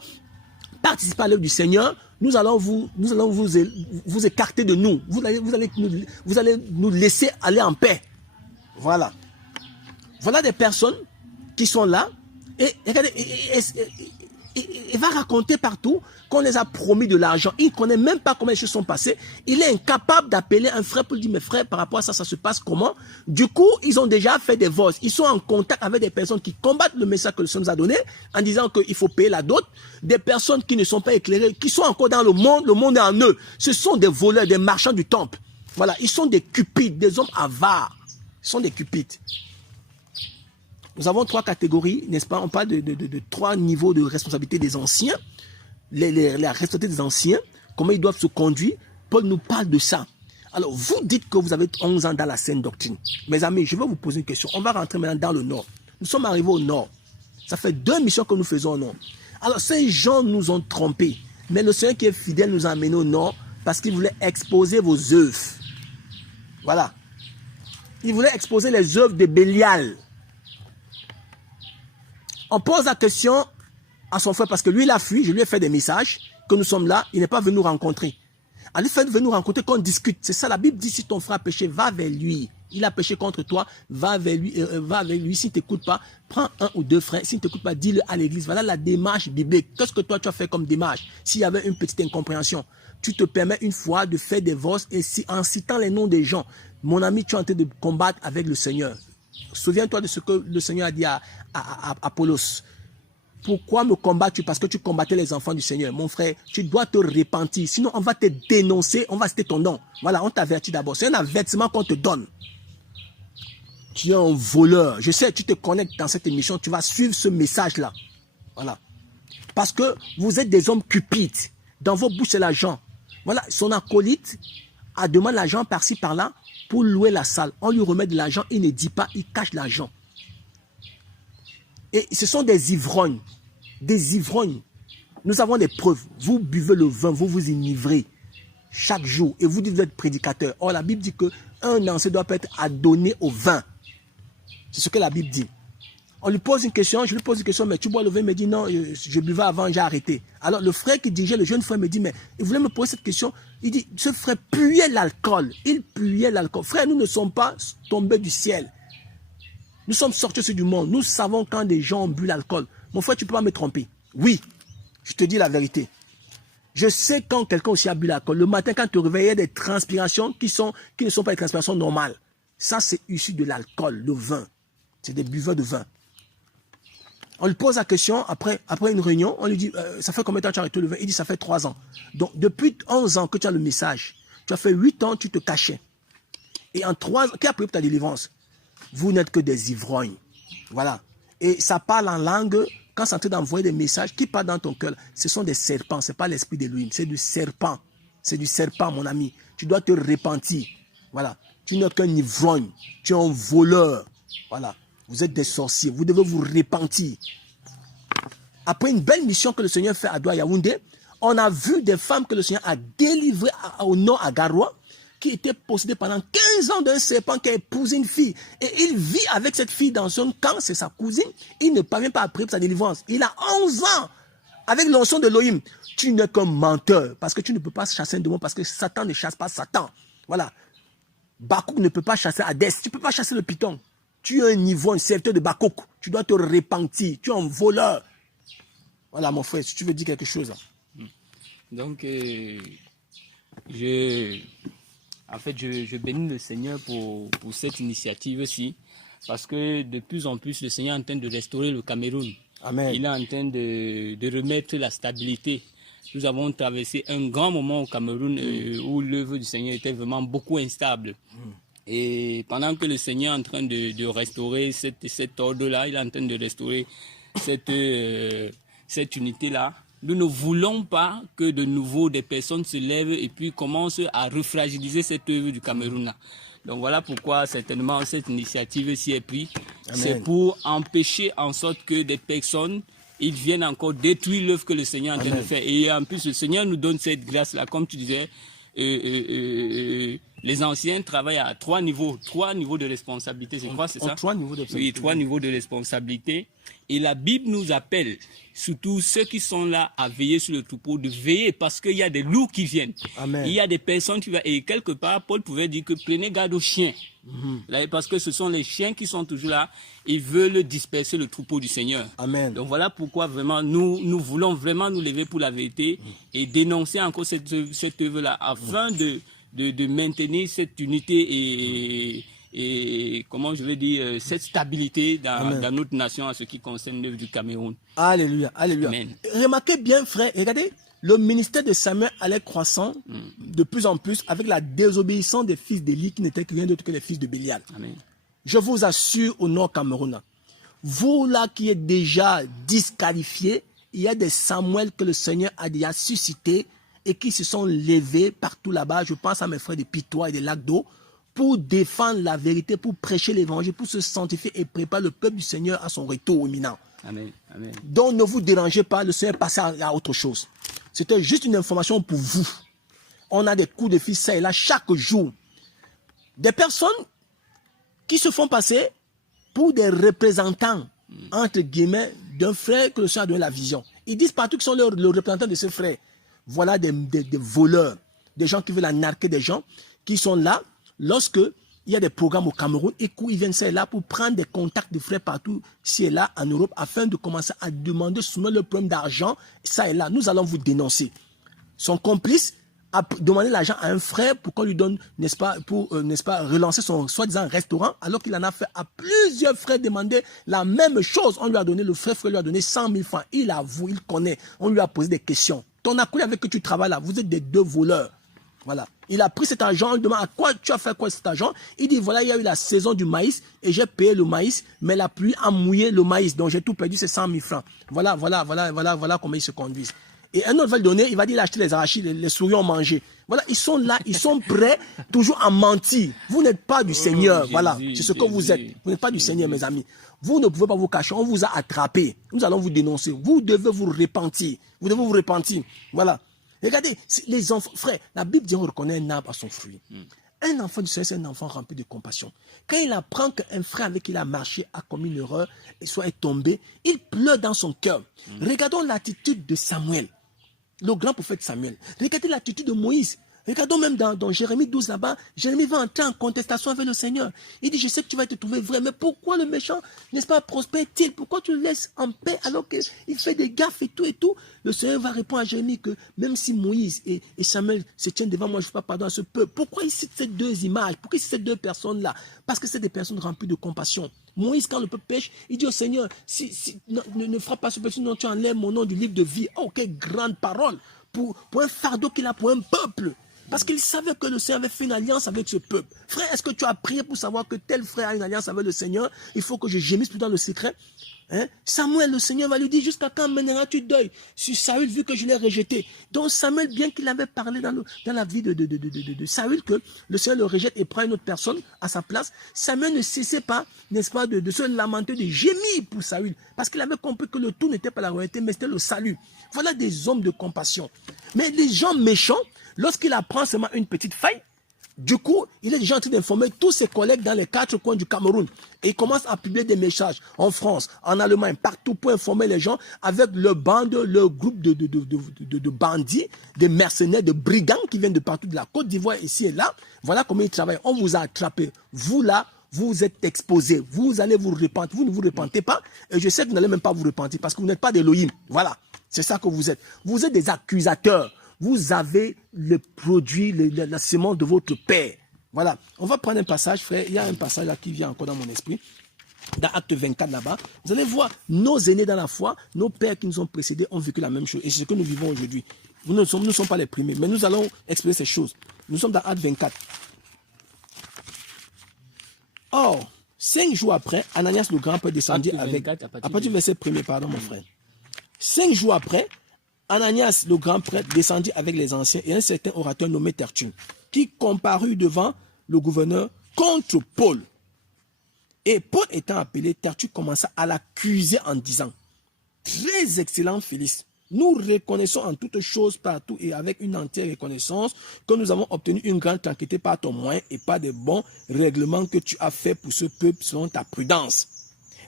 participer à l'œuvre du Seigneur, nous allons vous écarter de nous. Vous allez nous laisser aller en paix. Voilà. Voilà des personnes qui sont là. Et regardez, il va raconter partout qu'on les a promis de l'argent. Il ne connaît même pas comment les choses sont passées. Il est incapable d'appeler un frère pour lui dire, mes frères, par rapport à ça, ça se passe comment? Du coup, ils ont déjà fait des vols. Ils sont en contact avec des personnes qui combattent le message que le Seigneur nous a donné, en disant qu'il faut payer la dot. Des personnes qui ne sont pas éclairées, qui sont encore dans le monde est en eux. Ce sont des voleurs, des marchands du temple. Voilà, ils sont des cupides, des hommes avares. Ils sont des cupides. Nous avons 3 catégories, n'est-ce pas? On parle de 3 niveaux de responsabilité des anciens. La responsabilité des anciens, comment ils doivent se conduire. Paul nous parle de ça. Alors, vous dites que vous avez 11 ans dans la saine doctrine. Mes amis, je vais vous poser une question. On va rentrer maintenant dans le nord. Nous sommes arrivés au nord. Ça fait 2 missions que nous faisons au nord. Alors, ces gens nous ont trompés. Mais le Seigneur qui est fidèle nous a amenés au nord parce qu'il voulait exposer vos œuvres. Voilà. Il voulait exposer les œuvres de Bélial. On pose la question à son frère parce que lui, il a fui. Je lui ai fait des messages que nous sommes là. Il n'est pas venu nous rencontrer. Il fait venir nous rencontrer, qu'on discute. C'est ça, la Bible dit, si ton frère a péché, va vers lui. Il a péché contre toi, va vers lui. S'il ne t'écoute pas, prends 1 ou 2 frères. S'il ne t'écoute pas, dis-le à l'église. Voilà la démarche biblique. Qu'est-ce que toi, tu as fait comme démarche? S'il y avait une petite incompréhension, tu te permets une fois de faire des vols et en citant les noms des gens. Mon ami, tu es en train de combattre avec le Seigneur. Souviens-toi de ce que le Seigneur a dit à Apollos. Pourquoi me combats-tu? Parce que tu combattais les enfants du Seigneur. Mon frère, tu dois te repentir. Sinon, on va te dénoncer, on va citer ton nom. Voilà, on t'avertit d'abord. C'est un avertissement qu'on te donne. Tu es un voleur. Je sais, tu te connectes dans cette émission, tu vas suivre ce message-là. Voilà. Parce que vous êtes des hommes cupides. Dans vos bouches, c'est l'argent. Voilà, son acolyte a demandé l'argent par-ci, par-là pour louer la salle. On lui remet de l'argent, il ne dit pas, il cache l'argent. Et ce sont des ivrognes. Des ivrognes. Nous avons des preuves. Vous buvez le vin, vous vous enivrez chaque jour. Et vous dites que vous êtes prédicateur. Or, la Bible dit qu'un ancien doit pas être adonné au vin. C'est ce que la Bible dit. On lui pose une question, je lui pose une question, mais tu bois le vin? Il me dit non, je buvais avant, j'ai arrêté. Alors le frère qui dirigeait, le jeune frère me dit, mais il voulait me poser cette question. Il dit, ce frère puait l'alcool. Il puait l'alcool. Frère, nous ne sommes pas tombés du ciel. Nous sommes sortis du monde. Nous savons quand des gens ont bu l'alcool. Mon frère, tu ne peux pas me tromper. Oui, je te dis la vérité. Je sais quand quelqu'un aussi a bu l'alcool. Le matin, quand tu te réveilles, il y a des transpirations qui ne sont pas des transpirations normales. Ça, c'est issu de l'alcool, le vin. C'est des buveurs de vin. On lui pose la question, après une réunion, on lui dit, ça fait combien de temps tu as arrêté le vin? Il dit, ça fait 3 ans. Donc, depuis 11 ans que tu as le message, tu as fait 8 ans, tu te cachais. Et en 3 ans, qui a pris pour ta délivrance? Vous n'êtes que des ivrognes. Voilà. Et ça parle en langue, quand c'est en train d'envoyer des messages qui parlent dans ton cœur, ce sont des serpents, ce n'est pas l'esprit d'Élohim, c'est du serpent. C'est du serpent, mon ami. Tu dois te repentir. Voilà. Tu n'es qu'un ivrogne, tu es un voleur. Voilà. Vous êtes des sorciers, vous devez vous repentir. Après une belle mission que le Seigneur fait à Douala Yaoundé, on a vu des femmes que le Seigneur a délivrées au nord à Garoua, qui étaient possédées pendant 15 ans d'un serpent qui a épousé une fille. Et il vit avec cette fille dans son camp, c'est sa cousine. Il ne parvient pas à prier pour sa délivrance. Il a 11 ans avec l'onction de Elohim. Tu n'es qu'un menteur, parce que tu ne peux pas chasser un démon, parce que Satan ne chasse pas Satan. Voilà. Bakouk ne peut pas chasser Hadès. Tu ne peux pas chasser le python. Tu es un niveau, un serviteur de Bakouk. Tu dois te repentir. Tu es un voleur. Voilà, mon frère, si tu veux dire quelque chose. Donc, je bénis le Seigneur pour cette initiative-ci. Parce que de plus en plus, le Seigneur est en train de restaurer le Cameroun. Amen. Il est en train de remettre la stabilité. Nous avons traversé un grand moment au Cameroun où l'œuvre du Seigneur était vraiment beaucoup instable. Et pendant que le Seigneur est en train de restaurer cet ordre-là, il est en train de restaurer cette unité-là, nous ne voulons pas que de nouveau des personnes se lèvent et puis commencent à refragiliser cette œuvre du Cameroun-là. Donc voilà pourquoi certainement cette initiative s'y est prise. C'est pour empêcher en sorte que des personnes ils viennent encore détruire l'œuvre que le Seigneur est en train de faire. Et en plus, le Seigneur nous donne cette grâce-là, comme tu disais. Les anciens travaillent à 3 niveaux de responsabilité, je crois, c'est ça? 3 niveaux de responsabilité. Oui, 3 niveaux de responsabilité. Et la Bible nous appelle, surtout ceux qui sont là à veiller sur le troupeau, de veiller parce qu'il y a des loups qui viennent. Amen. Il y a des personnes qui vont. Et quelque part, Paul pouvait dire que prenez garde aux chiens. Là, parce que ce sont les chiens qui sont toujours là. Ils veulent disperser le troupeau du Seigneur. Amen. Donc voilà pourquoi vraiment nous voulons vraiment nous lever pour la vérité et dénoncer encore cette œuvre-là afin de maintenir cette unité et comment je vais dire, cette stabilité dans notre nation en ce qui concerne l'œuvre du Cameroun. Alléluia, alléluia. Amen. Remarquez bien, frère, regardez, le ministère de Samuel allait croissant de plus en plus avec la désobéissance des fils d'Élie qui n'étaient rien d'autre que les fils de Bélial. Amen. Je vous assure au nord Cameroun, vous là qui êtes déjà disqualifiés, il y a des Samuel que le Seigneur a déjà suscités et qui se sont levés partout là-bas. Je pense à mes frères de Pitois et de Lac d'Eau pour défendre la vérité, pour prêcher l'évangile, pour se sanctifier et préparer le peuple du Seigneur à son retour imminent. Amen. Amen. Donc ne vous dérangez pas, le Seigneur est passé à autre chose. C'était juste une information pour vous. On a des coups de fil ça et là chaque jour. Des personnes qui se font passer pour des représentants, entre guillemets, d'un frère que le Seigneur a donné la vision. Ils disent partout qu'ils sont le représentant de ce frère. Voilà des voleurs, des gens qui veulent narquer des gens, qui sont là lorsque il y a des programmes au Cameroun et qu'ils viennent ça et là pour prendre des contacts de frères partout, ci et là, en Europe, afin de commencer à demander souvent le problème d'argent, ça et là. Nous allons vous dénoncer. Son complice demander l'argent à un frère pour qu'on lui donne, n'est-ce pas, pour, n'est-ce pas, relancer son soi-disant restaurant, alors qu'il en a fait à plusieurs frères demander la même chose. On lui a donné, le frère lui a donné 100 000 francs. Il avoue, il connaît. On lui a posé des questions. Ton acolyte avec qui tu travailles là, vous êtes des deux voleurs. Voilà. Il a pris cet argent, on lui demande à quoi tu as fait quoi cet argent. Il dit voilà, il y a eu la saison du maïs et j'ai payé le maïs, mais la pluie a mouillé le maïs. Donc j'ai tout perdu, c'est 100 000 francs. Voilà comment ils se conduisent. Et un autre va le donner, il va dire il a acheté les arachides, les souris ont mangé. Voilà, ils sont là, ils sont prêts toujours à mentir. Vous n'êtes pas du Seigneur. Jésus, voilà, c'est ce que vous êtes. Vous n'êtes pas du Seigneur, mes amis. Vous ne pouvez pas vous cacher, on vous a attrapé. Nous allons vous dénoncer. Vous devez vous repentir. Vous devez vous repentir. Voilà. Regardez, les enfants, frère, la Bible dit on reconnaît un arbre à son fruit. Un enfant du Seigneur, c'est un enfant rempli de compassion. Quand il apprend qu'un frère avec qui il a marché a commis une erreur et soit tombé, il pleure dans son cœur. Regardons l'attitude de Samuel, le grand prophète Samuel. Regardez l'attitude de Moïse. Regardons même dans Jérémie 12 là-bas, Jérémie va entrer en contestation avec le Seigneur. Il dit, je sais que tu vas te trouver vrai, mais pourquoi le méchant, n'est-ce pas, prospère-t-il? Pourquoi tu le laisses en paix alors qu'il fait des gaffes et tout et tout? Le Seigneur va répondre à Jérémie que même si Moïse et Samuel se tiennent devant moi, je ne fais pas pardon à ce peuple. Pourquoi il cite ces deux images? Pourquoi il cite ces deux personnes-là? Parce que c'est des personnes remplies de compassion. Moïse, quand le peuple pêche, il dit au Seigneur, ne frappe pas ce peuple, sinon tu enlèves mon nom du livre de vie. Oh, quelle grande parole pour un fardeau qu'il a pour un peuple. Parce qu'il savait que le Seigneur avait fait une alliance avec ce peuple. Frère, est-ce que tu as prié pour savoir que tel frère a une alliance avec le Seigneur? Il faut que je gémisse tout dans le secret. Hein? Samuel, le Seigneur va lui dire, jusqu'à quand mèneras-tu deuil sur Saül vu que je l'ai rejeté? Donc Samuel, bien qu'il avait parlé dans la vie de Saül, que le Seigneur le rejette et prend une autre personne à sa place, Samuel ne cessait pas, n'est-ce pas, de se lamenter, de gémir pour Saül. Parce qu'il avait compris que le tout n'était pas la royauté, mais c'était le salut. Voilà des hommes de compassion. Mais les gens méchants, lorsqu'il apprend seulement une petite faille, du coup, il est déjà en train d'informer tous ses collègues dans les 4 coins du Cameroun. Et il commence à publier des messages en France, en Allemagne, partout pour informer les gens avec le bande, le groupe de bandits, des mercenaires, de brigands qui viennent de partout de la Côte d'Ivoire, ici et là. Voilà comment ils travaillent. On vous a attrapé. Vous là, vous êtes exposés. Vous allez vous repentir. Vous ne vous repentez pas. Et je sais que vous n'allez même pas vous repentir parce que vous n'êtes pas d'Élohim. Voilà. C'est ça que vous êtes. Vous êtes des accusateurs. Vous avez le produit, la semence de votre père. Voilà. On va prendre un passage, frère. Il y a un passage là qui vient encore dans mon esprit. Dans Acte 24 là-bas. Vous allez voir, nos aînés dans la foi, nos pères qui nous ont précédés ont vécu la même chose. Et c'est ce que nous vivons aujourd'hui. Nous ne sommes pas les premiers, mais nous allons expliquer ces choses. Nous sommes dans Acte 24. Or, 5 jours après, Ananias le grand prêtre descendit avec... À partir du verset 1er, pardon mon frère. 5 jours après, Ananias, le grand prêtre, descendit avec les anciens et un certain orateur nommé Tertulle, qui comparut devant le gouverneur contre Paul. Et Paul étant appelé, Tertulle commença à l'accuser en disant, « Très excellent Félix, nous reconnaissons en toutes choses partout et avec une entière reconnaissance que nous avons obtenu une grande tranquillité par ton moyen et par des bons règlements que tu as fait pour ce peuple selon ta prudence.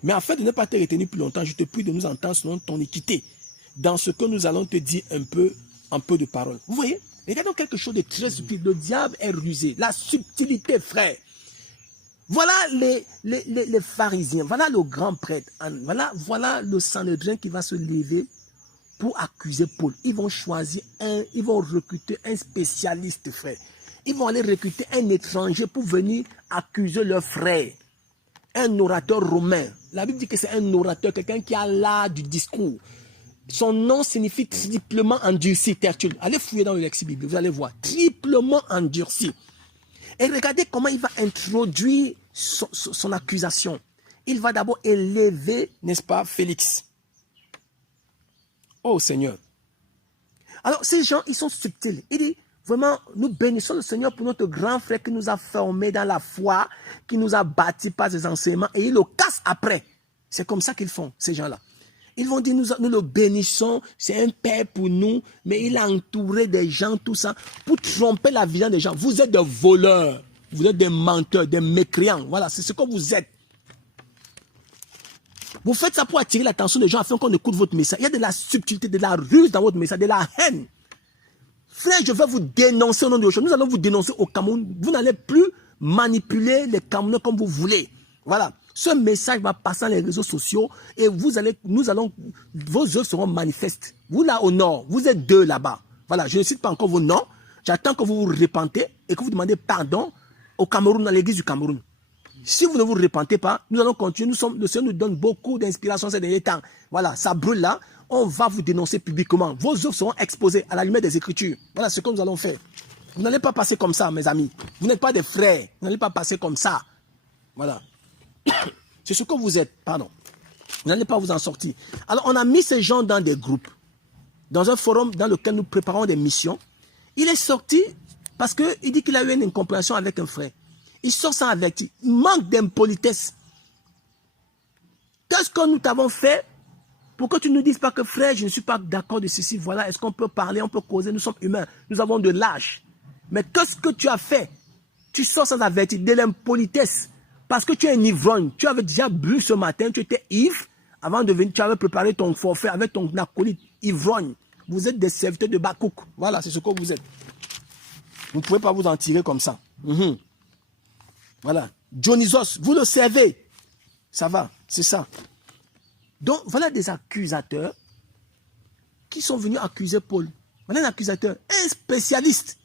Mais afin de ne pas te retenir plus longtemps, je te prie de nous entendre selon ton équité. Dans ce que nous allons te dire un peu de parole. » Vous voyez, regardons quelque chose de très subtil. Le diable est rusé. La subtilité, frère. Voilà les pharisiens. Voilà le grand prêtre. Voilà le Sanhédrin qui va se lever pour accuser Paul. Ils vont choisir ils vont recruter un spécialiste, frère. Ils vont aller recruter un étranger pour venir accuser leur frère. Un orateur romain. La Bible dit que c'est un orateur, quelqu'un qui a l'art du discours. Son nom signifie triplement endurci, Tertulle. Allez fouiller dans le lexique biblique, vous allez voir. Triplement endurci. Et regardez comment il va introduire son accusation. Il va d'abord élever, n'est-ce pas, Félix. Oh Seigneur. Alors ces gens, ils sont subtils. Il dit, vraiment, nous bénissons le Seigneur pour notre grand frère qui nous a formés dans la foi, qui nous a bâtis par ses enseignements, et il le casse après. C'est comme ça qu'ils font, ces gens-là. Ils vont dire, nous le bénissons, c'est un père pour nous, mais il a entouré des gens, tout ça, pour tromper la vision des gens. Vous êtes des voleurs, vous êtes des menteurs, des mécréants. Voilà, c'est ce que vous êtes. Vous faites ça pour attirer l'attention des gens afin qu'on écoute votre message. Il y a de la subtilité, de la ruse dans votre message, de la haine. Frère, je vais vous dénoncer au nom de Dieu. Nous allons vous dénoncer au Cameroun. Vous n'allez plus manipuler les Camerounais comme vous voulez. Voilà. Ce message va passer dans les réseaux sociaux et vos œuvres seront manifestes. Vous là au nord, vous êtes 2 là-bas. Voilà, je ne cite pas encore vos noms. J'attends que vous vous repentez et que vous demandez pardon au Cameroun, dans l'église du Cameroun. Si vous ne vous repentez pas, nous allons continuer. Le Seigneur nous donne beaucoup d'inspiration ces derniers temps. Voilà, ça brûle là. On va vous dénoncer publiquement. Vos œuvres seront exposées à la lumière des Écritures. Voilà ce que nous allons faire. Vous n'allez pas passer comme ça, mes amis. Vous n'êtes pas des frères. Vous n'allez pas passer comme ça. Voilà. C'est ce que vous êtes. Pardon. Vous n'allez pas vous en sortir. Alors, on a mis ces gens dans des groupes, dans un forum dans lequel nous préparons des missions. Il est sorti parce qu'il dit qu'il a eu une incompréhension avec un frère. Il sort sans avertir. Il manque d'impolitesse. Qu'est-ce que nous t'avons fait pour que tu ne nous dises pas que frère, je ne suis pas d'accord de ceci. Voilà, est-ce qu'on peut parler, on peut causer, nous sommes humains. Nous avons de l'âge. Mais qu'est-ce que tu as fait? Tu sors sans avertir, de l'impolitesse. Parce que tu es un ivrogne. Tu avais déjà bu ce matin, tu étais ivre. Avant de venir, tu avais préparé ton forfait avec ton acolyte ivrogne. Vous êtes des serviteurs de Bakouk. Voilà, c'est ce que vous êtes. Vous ne pouvez pas vous en tirer comme ça. Voilà. Dionysos, vous le servez. Ça va, c'est ça. Donc, voilà des accusateurs qui sont venus accuser Paul. Voilà un accusateur, un spécialiste.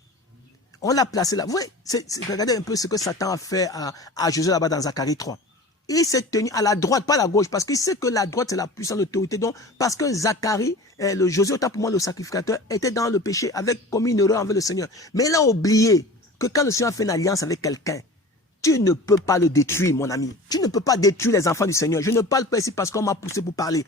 On l'a placé là. Vous voyez, regardez un peu ce que Satan a fait à Josué là-bas dans Zacharie 3. Il s'est tenu à la droite, pas à la gauche, parce qu'il sait que la droite, c'est la puissance, l'autorité. Donc, parce que Zacharie, le Josué, autant pour moi, le sacrificateur, était dans le péché, avec commis une erreur envers le Seigneur. Mais il a oublié que quand le Seigneur fait une alliance avec quelqu'un, tu ne peux pas le détruire, mon ami. Tu ne peux pas détruire les enfants du Seigneur. Je ne parle pas ici parce qu'on m'a poussé pour parler.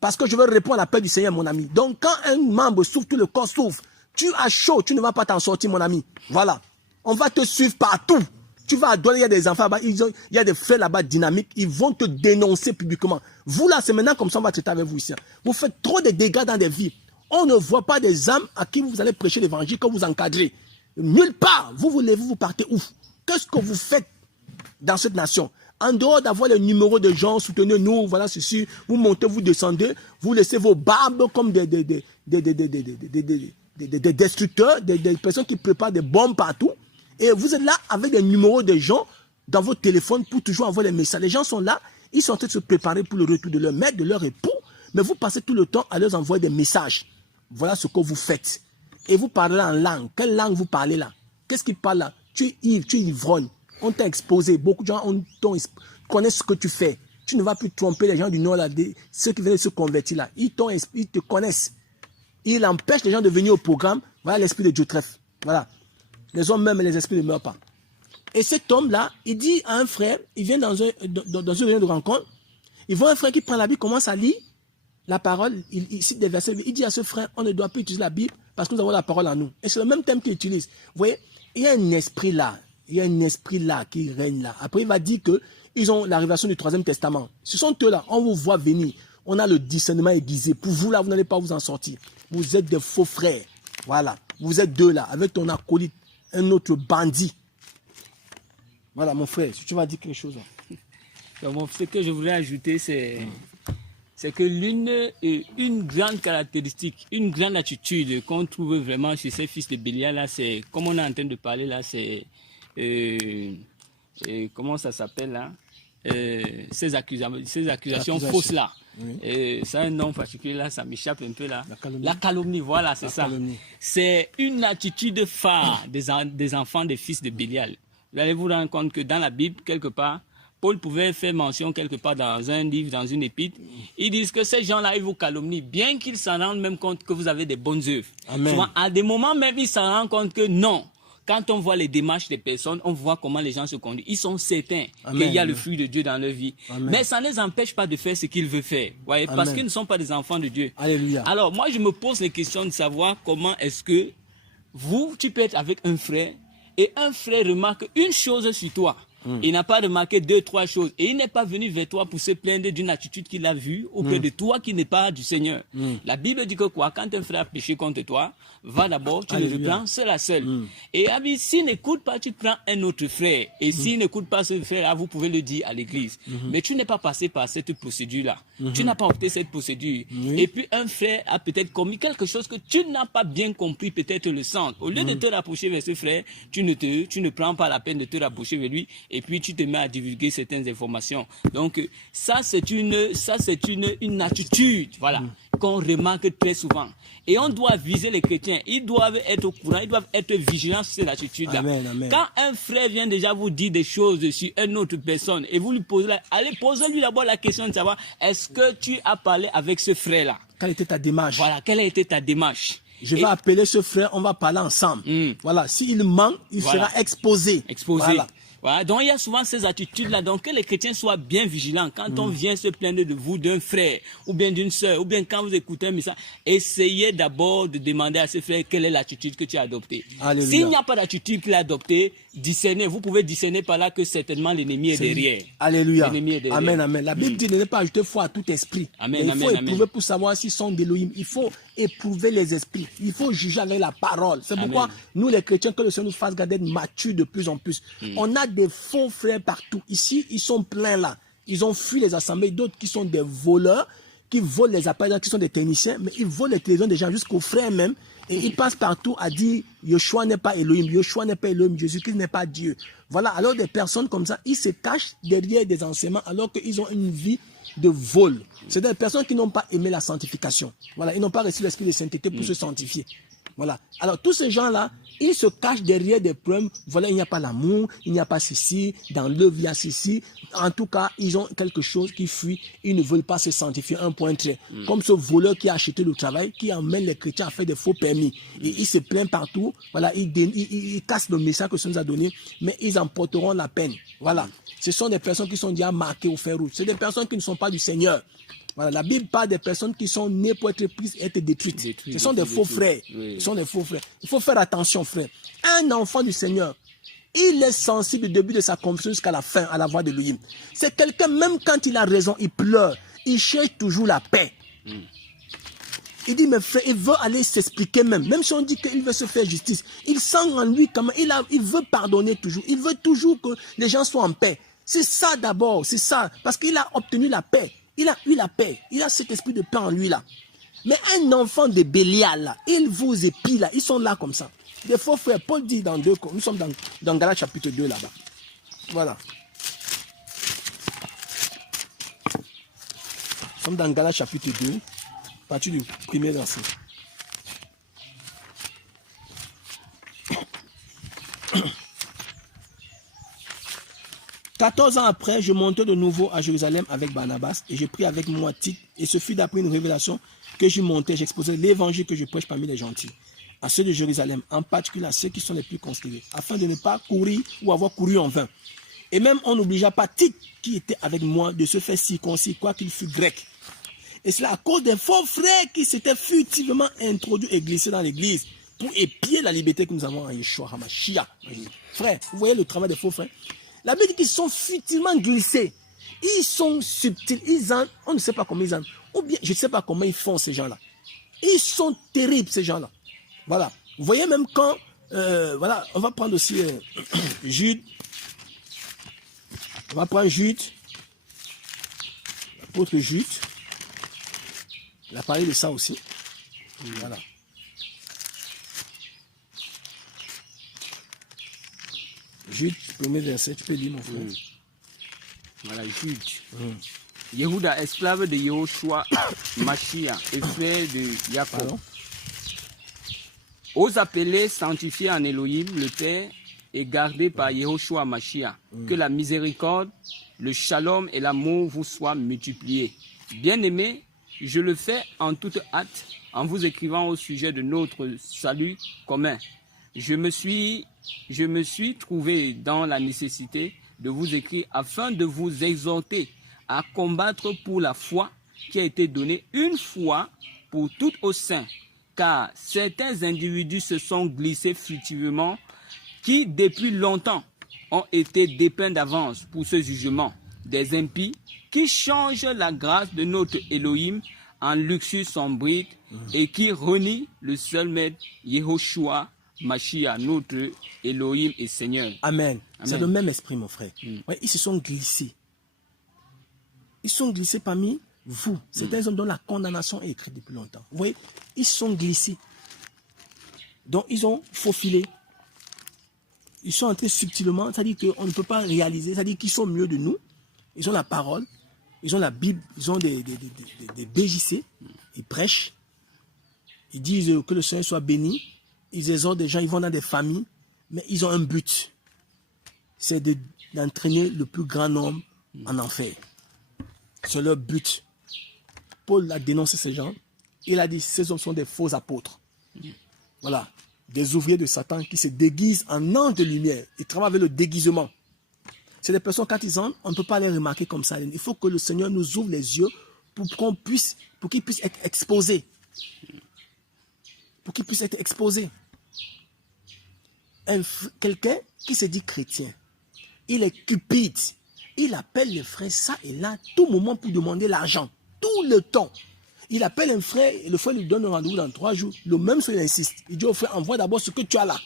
Parce que je veux répondre à l'appel du Seigneur, mon ami. Donc, quand un membre souffre, tout le corps souffre. Tu as chaud, tu ne vas pas t'en sortir, mon ami. Voilà. On va te suivre partout. Tu vas adorer, il y a des enfants là-bas, il y a des frères là-bas dynamiques, ils vont te dénoncer publiquement. Vous là, c'est maintenant comme ça, on va traiter avec vous ici. Vous faites trop de dégâts dans des vies. On ne voit pas des âmes à qui vous allez prêcher l'évangile, que vous encadrez. Nulle part. Vous vous levez, vous partez où? Qu'est-ce que vous faites dans cette nation? En dehors d'avoir les numéros de gens, soutenez-nous, voilà ceci, vous montez, vous descendez, vous laissez vos barbes comme des destructeurs, des personnes qui préparent des bombes partout. Et vous êtes là avec des numéros de gens dans votre téléphone pour toujours envoyer les messages. Les gens sont là, ils sont en train de se préparer pour le retour de leur maître, de leur époux, mais vous passez tout le temps à leur envoyer des messages. Voilà ce que vous faites. Et vous parlez en langue. Quelle langue vous parlez là? Qu'est-ce qu'ils parlent là? Tu es ivre, tu es ivrogne. On t'a exposé. Beaucoup de gens connaissent ce que tu fais. Tu ne vas plus tromper les gens du Nord là, ceux qui viennent se convertir là. Ils te connaissent. Ils empêchent les gens de venir au programme. Voilà l'esprit de Dieu trèfle. Voilà. Les hommes même et les esprits ne meurent pas. Et cet homme-là, il dit à un frère, il vient dans une réunion de rencontre, il voit un frère qui prend la Bible, commence à lire la parole, il cite des versets, il dit à ce frère, on ne doit plus utiliser la Bible parce que nous avons la parole en nous. Et c'est le même thème qu'il utilise. Vous voyez, il y a un esprit là, qui règne là. Après, il va dire qu'ils ont la révélation du 3e Testament. Ce sont eux là, on vous voit venir. On a le discernement aiguisé. Pour vous là, vous n'allez pas vous en sortir. Vous êtes des faux frères. Voilà. Vous êtes deux là, avec ton acolyte. Un autre bandit. Voilà, mon frère, si tu vas dire quelque chose. Donc, ce que je voudrais ajouter, c'est que une grande caractéristique, une grande attitude qu'on trouve vraiment chez ces fils de Bélial, là, c'est, comme on est en train de parler là, c'est, comment ça s'appelle là, ces accusations fausses là. Oui. C'est un nom particulier là, ça m'échappe un peu là. La calomnie, voilà, c'est ça. C'est une attitude phare des enfants des fils de Bélial. Vous allez vous rendre compte que dans la Bible, quelque part, Paul pouvait faire mention quelque part dans un livre, dans une épître. Ils disent que ces gens-là, ils vous calomnient, bien qu'ils s'en rendent même compte que vous avez des bonnes œuvres. Amen. Souvent, à des moments même, ils s'en rendent compte que non. Quand on voit les démarches des personnes, on voit comment les gens se conduisent. Ils sont certains qu'il y a le fruit de Dieu dans leur vie. Amen. Mais ça ne les empêche pas de faire ce qu'ils veulent faire. Voyez, parce qu'ils ne sont pas des enfants de Dieu. Alléluia. Alors, moi, je me pose la question de savoir comment est-ce que tu peux être avec un frère et un frère remarque une chose sur toi. Il n'a pas remarqué 2, 3 choses. Et il n'est pas venu vers toi pour se plaindre d'une attitude qu'il a vue auprès de toi qui n'est pas du Seigneur. La Bible dit que quoi? Quand un frère a péché contre toi, va d'abord, tu le reprends seul à seul. Et s'il n'écoute pas, tu prends un autre frère. Et s'il n'écoute pas ce frère-là, vous pouvez le dire à l'église. Mais tu n'es pas passé par cette procédure-là. Tu n'as pas opté cette procédure. Et puis un frère a peut-être commis quelque chose que tu n'as pas bien compris, peut-être le centre. Au lieu de te rapprocher vers ce frère, tu ne prends pas la peine de te rapprocher vers lui. et puis tu te mets à divulguer certaines informations. Donc ça c'est une attitude, voilà, qu'on remarque très souvent. Et on doit viser les chrétiens. Ils doivent être au courant, ils doivent être vigilants sur cette attitude-là. Amen, amen. Quand un frère vient déjà vous dire des choses sur une autre personne et vous lui posez, allez poser-lui d'abord la question de savoir est-ce que tu as parlé avec ce frère-là? Quelle était ta démarche? Voilà, quelle a été ta démarche? Je vais appeler ce frère, on va parler ensemble. Voilà, s'il ment, il sera exposé. Voilà. Voilà, donc il y a souvent ces attitudes-là. Donc que les chrétiens soient bien vigilants. Quand on vient se plaindre de vous, d'un frère, ou bien d'une sœur, ou bien quand vous écoutez un message, essayez d'abord de demander à ce frère quelle est l'attitude que tu as adoptée. S'il n'y a pas d'attitude qu'il a adoptée, discernez. Vous pouvez discerner par là que certainement l'ennemi est derrière. Alléluia. Amen, amen. La Bible dit de ne pas ajouter foi à tout esprit. Amen, il faut éprouver pour savoir s'ils sont d'Élohim. Il faut éprouver les esprits. Il faut juger avec la parole. C'est pourquoi nous, les chrétiens, que le Seigneur nous fasse garder matures de plus en plus. On a des faux frères partout. Ici, ils sont pleins là. Ils ont fui les assemblées. D'autres qui sont des voleurs, qui volent les appareils, qui sont des techniciens, mais ils volent les télévisions des gens jusqu'aux frères même. Et ils passent partout à dire Yeshua n'est pas Elohim, Yeshua n'est pas Elohim, Jésus-Christ n'est pas Dieu. Voilà, alors des personnes comme ça, ils se cachent derrière des enseignements alors qu'ils ont une vie de vol. C'est des personnes qui n'ont pas aimé la sanctification. Voilà, ils n'ont pas reçu l'esprit de sainteté pour se sanctifier. Voilà. Alors tous ces gens-là, ils se cachent derrière des problèmes. Voilà, il n'y a pas l'amour, il n'y a pas ceci, dans l'œuvre il y a ceci. En tout cas, ils ont quelque chose qui fuit. Ils ne veulent pas se sanctifier, un point très. Comme ce voleur qui a acheté le travail, qui emmène les chrétiens à faire des faux permis. Et il se plaint partout. Voilà, il casse le message que ça nous a donné, mais ils en porteront la peine. Voilà. Ce sont des personnes qui sont déjà marquées au fer rouge. C'est des personnes qui ne sont pas du Seigneur. Voilà, la Bible parle des personnes qui sont nées pour être prises et être détruites. Ce sont des faux frères. Ce sont des faux frères. Il faut faire attention, frère. Un enfant du Seigneur, il est sensible du début de sa conversion jusqu'à la fin, à la voix de l'Élohim. C'est quelqu'un, même quand il a raison, il pleure. Il cherche toujours la paix. Il dit, mes frères, il veut aller s'expliquer même. Même si on dit qu'il veut se faire justice, il sent en lui quand même, il veut pardonner toujours. Il veut toujours que les gens soient en paix. C'est ça d'abord, c'est ça. Parce qu'il a obtenu la paix. Il a eu la paix. Il a cet esprit de paix en lui là. Mais un enfant de Bélial là, il vous épie là. Ils sont là comme ça. Des faux frères. Paul dit dans 2, nous sommes dans Galates chapitre 2 là-bas. Voilà. Nous sommes dans Galates chapitre 2, à partir du premier verset. « 14 ans après, je montai de nouveau à Jérusalem avec Barnabas et je pris avec moi Tite. Et ce fut d'après une révélation que je montais, j'exposais l'évangile que je prêche parmi les gentils, à ceux de Jérusalem, en particulier à ceux qui sont les plus considérés, afin de ne pas courir ou avoir couru en vain. Et même on n'obligea pas Tite, qui était avec moi, de se faire circoncis, quoiqu'il fût grec. Et c'est à cause des faux frères qui s'étaient furtivement introduits et glissés dans l'église pour épier la liberté que nous avons en Yeshua HaMashiach. Frère, vous voyez le travail des faux frères? La Bible dit qu'ils sont futilement glissés. Ils sont subtils. On ne sait pas comment ils entrent. Ou bien, je ne sais pas comment ils font ces gens-là. Ils sont terribles, ces gens-là. Voilà. Vous voyez même quand... voilà, on va prendre aussi Jude. On va prendre Jude. L'apôtre Jude. Il a parlé de ça aussi. Voilà. Jude, premier verset, tu peux lire mon frère. Voilà, Jude. Yehuda, esclave de Yehoshua Mashiach et frère de Jacob. Aux appelés sanctifiés en Elohim, le Père, et gardés par Yehoshua Mashiach. Que la miséricorde, le shalom et l'amour vous soient multipliés. Bien-aimés, je le fais en toute hâte en vous écrivant au sujet de notre salut commun. Je me suis trouvé dans la nécessité de vous écrire afin de vous exhorter à combattre pour la foi qui a été donnée une fois pour toutes aux saints, car certains individus se sont glissés furtivement qui depuis longtemps ont été dépeints d'avance pour ce jugement, des impies qui changent la grâce de notre Elohim en luxure sombrite et qui renient le seul maître Yehoshua Mashiach, notre Elohim et Seigneur. Amen. C'est le même esprit, mon frère. Ouais, ils se sont glissés. Ils sont glissés parmi vous. C'est un homme dont la condamnation est écrite depuis longtemps. Vous voyez, ils sont glissés. Donc, ils ont faufilé. Ils sont entrés subtilement, c'est-à-dire qu'on ne peut pas réaliser, c'est-à-dire qu'ils sont mieux de nous. Ils ont la parole, ils ont la Bible, ils ont des BJC, ils prêchent, ils disent que le Seigneur soit béni, ils exhortent des gens, ils vont dans des familles, mais ils ont un but, c'est d'entraîner le plus grand nombre en enfer. C'est leur but. Paul a dénoncé ces gens, il a dit ces hommes sont des faux apôtres. Voilà, des ouvriers de Satan qui se déguisent en anges de lumière, ils travaillent avec le déguisement. C'est des personnes, quand ils entrent, on ne peut pas les remarquer comme ça. Il faut que le Seigneur nous ouvre les yeux pour qu'ils puissent être exposés. Pour qu'ils puissent être exposés. Quelqu'un qui se dit chrétien, il est cupide. Il appelle les frères ça et là, tout moment pour demander l'argent. Tout le temps. Il appelle un frère, et le frère lui donne un rendez-vous dans 3 jours. Le même frère insiste. Il dit au frère, envoie d'abord ce que tu as là.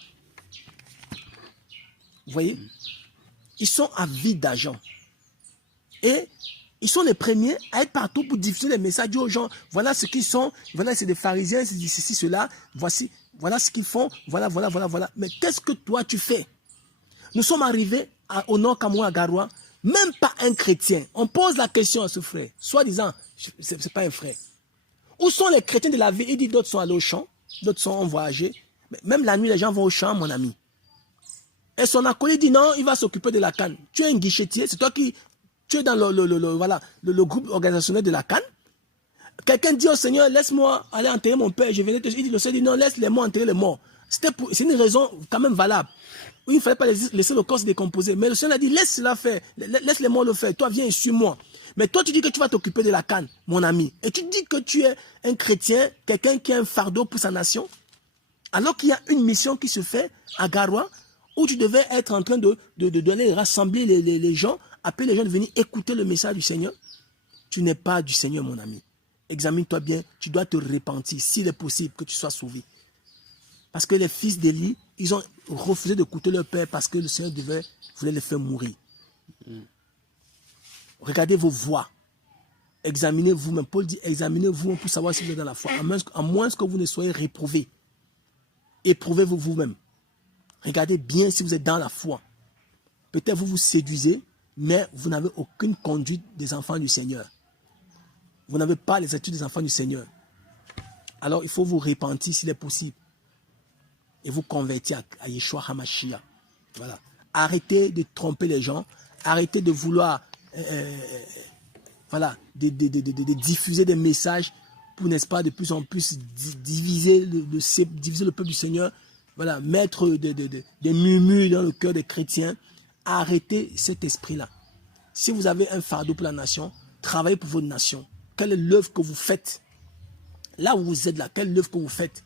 Vous voyez? Ils sont avides d'argent. Et ils sont les premiers à être partout pour diffuser les messages aux gens. Voilà ce qu'ils sont. Voilà, c'est des pharisiens, c'est ceci, cela. Voici, voilà ce qu'ils font. Voilà. Mais qu'est-ce que toi tu fais? Nous sommes arrivés au Nord Cameroun, à Garoua. Même pas un chrétien. On pose la question à ce frère. Soi-disant, c'est pas un frère. Où sont les chrétiens de la ville? Il dit d'autres sont allés au champ. D'autres sont voyagés. Mais même la nuit, les gens vont au champ, mon ami. Et son acolyte dit non, il va s'occuper de la canne. Tu es un guichetier, c'est toi qui... Tu es dans le groupe organisationnel de la canne. Quelqu'un dit au Seigneur, laisse-moi aller enterrer mon père. Je venais te... Il dit, le Seigneur dit non, laisse-les-moi enterrer les morts. C'est une raison quand même valable. Oui, il ne fallait pas laisser le corps se décomposer. Mais le Seigneur a dit, laisse cela faire. Laisse les morts le faire. Toi, viens et suis-moi. Mais toi, tu dis que tu vas t'occuper de la canne, mon ami. Et tu dis que tu es un chrétien, quelqu'un qui a un fardeau pour sa nation. Alors qu'il y a une mission qui se fait à Garoua, où tu devais être en train de donner, rassembler les gens, appeler les gens de venir écouter le message du Seigneur. Tu n'es pas du Seigneur, mon ami. Examine-toi bien, tu dois te repentir, s'il est possible que tu sois sauvé. Parce que les fils d'Élie, ils ont refusé d'écouter leur père parce que le Seigneur voulait les faire mourir. Regardez vos voies. Examinez vous-même. Paul dit, examinez-vous pour savoir si vous êtes dans la foi. À moins que vous ne soyez réprouvés. Éprouvez-vous vous-même. Regardez bien si vous êtes dans la foi. Peut-être vous vous séduisez, mais vous n'avez aucune conduite des enfants du Seigneur. Vous n'avez pas les attitudes des enfants du Seigneur. Alors il faut vous repentir s'il est possible. Et vous convertir à Yeshua HaMashiach. Voilà. Arrêtez de tromper les gens. Arrêtez de vouloir de diffuser des messages pour, n'est-ce pas, de plus en plus diviser le peuple du Seigneur. Voilà, mettre des murmures dans le cœur des chrétiens. Arrêtez cet esprit-là. Si vous avez un fardeau pour la nation, travaillez pour votre nation. Quelle est l'œuvre que vous faites? Là où vous êtes là, quelle est l'œuvre que vous faites?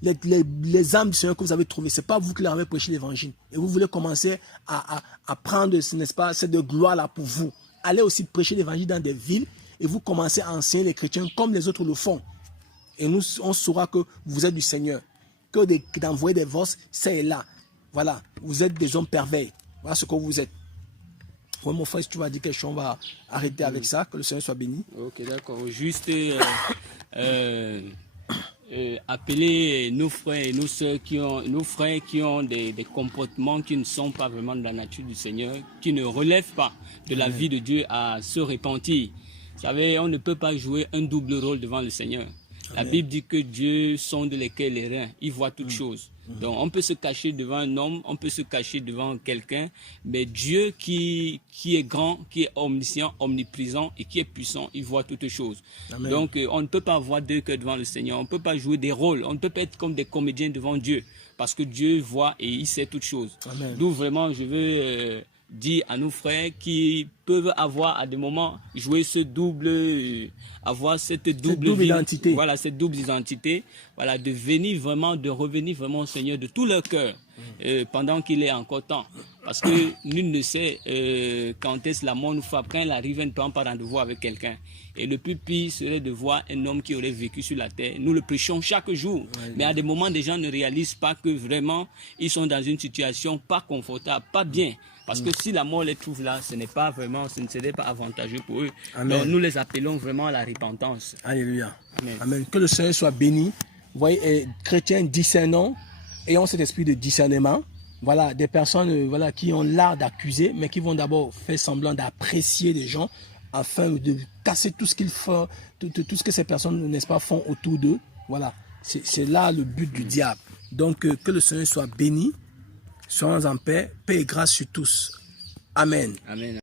Les âmes du Seigneur que vous avez trouvées, ce n'est pas vous qui leur avez prêché l'évangile. Et vous voulez commencer à prendre, n'est-ce pas, cette gloire-là pour vous. Allez aussi prêcher l'évangile dans des villes et vous commencez à enseigner les chrétiens comme les autres le font. Et nous, on saura que vous êtes du Seigneur. Que d'envoyer des voces, c'est là. Voilà, vous êtes des hommes pervers. Voilà ce que vous êtes. Ouais, mon frère, si tu vas dire quelque chose, on va arrêter avec ça. Que le Seigneur soit béni. Ok, d'accord. Juste appeler nos frères et nos sœurs qui ont des comportements qui ne sont pas vraiment de la nature du Seigneur, qui ne relèvent pas de la vie de Dieu, à se repentir. Vous savez, on ne peut pas jouer un double rôle devant le Seigneur. La Bible dit que Dieu sonde les cœurs et les reins, il voit toutes choses. Donc on peut se cacher devant un homme, on peut se cacher devant quelqu'un, mais Dieu qui est grand, qui est omniscient, omniprésent et qui est puissant, il voit toutes choses. Amen. Donc on ne peut pas avoir deux cœurs devant le Seigneur, on ne peut pas jouer des rôles, on ne peut pas être comme des comédiens devant Dieu, parce que Dieu voit et il sait toutes choses. D'où vraiment je veux dire à nos frères qui peuvent avoir à des moments jouer ce double, avoir cette double identité. Voilà, cette double identité, voilà, de revenir vraiment au Seigneur de tout leur cœur pendant qu'il est encore temps. Parce que nul ne sait quand est-ce la mort nous frappe. Quand elle arrive, elle ne prend pas rendez-vous avec quelqu'un. Et le plus pire serait de voir un homme qui aurait vécu sur la terre. Nous le prêchons chaque jour. Mais à des moments, des gens ne réalisent pas que vraiment, ils sont dans une situation pas confortable, pas bien. Parce que si la mort les trouve là, ce ne serait pas avantageux pour eux. Donc nous les appelons vraiment à la repentance. Alléluia. Amen. Amen. Que le Seigneur soit béni. Vous voyez, chrétiens discernons, ayons cet esprit de discernement. voilà, des personnes voilà, qui ont l'art d'accuser, mais qui vont d'abord faire semblant d'apprécier les gens afin de casser tout ce qu'ils font, tout ce que ces personnes, n'est-ce pas, font autour d'eux. Voilà, c'est là le but du diable. Donc, que le Seigneur soit béni, soyons en paix, paix et grâce sur tous. Amen. Amen.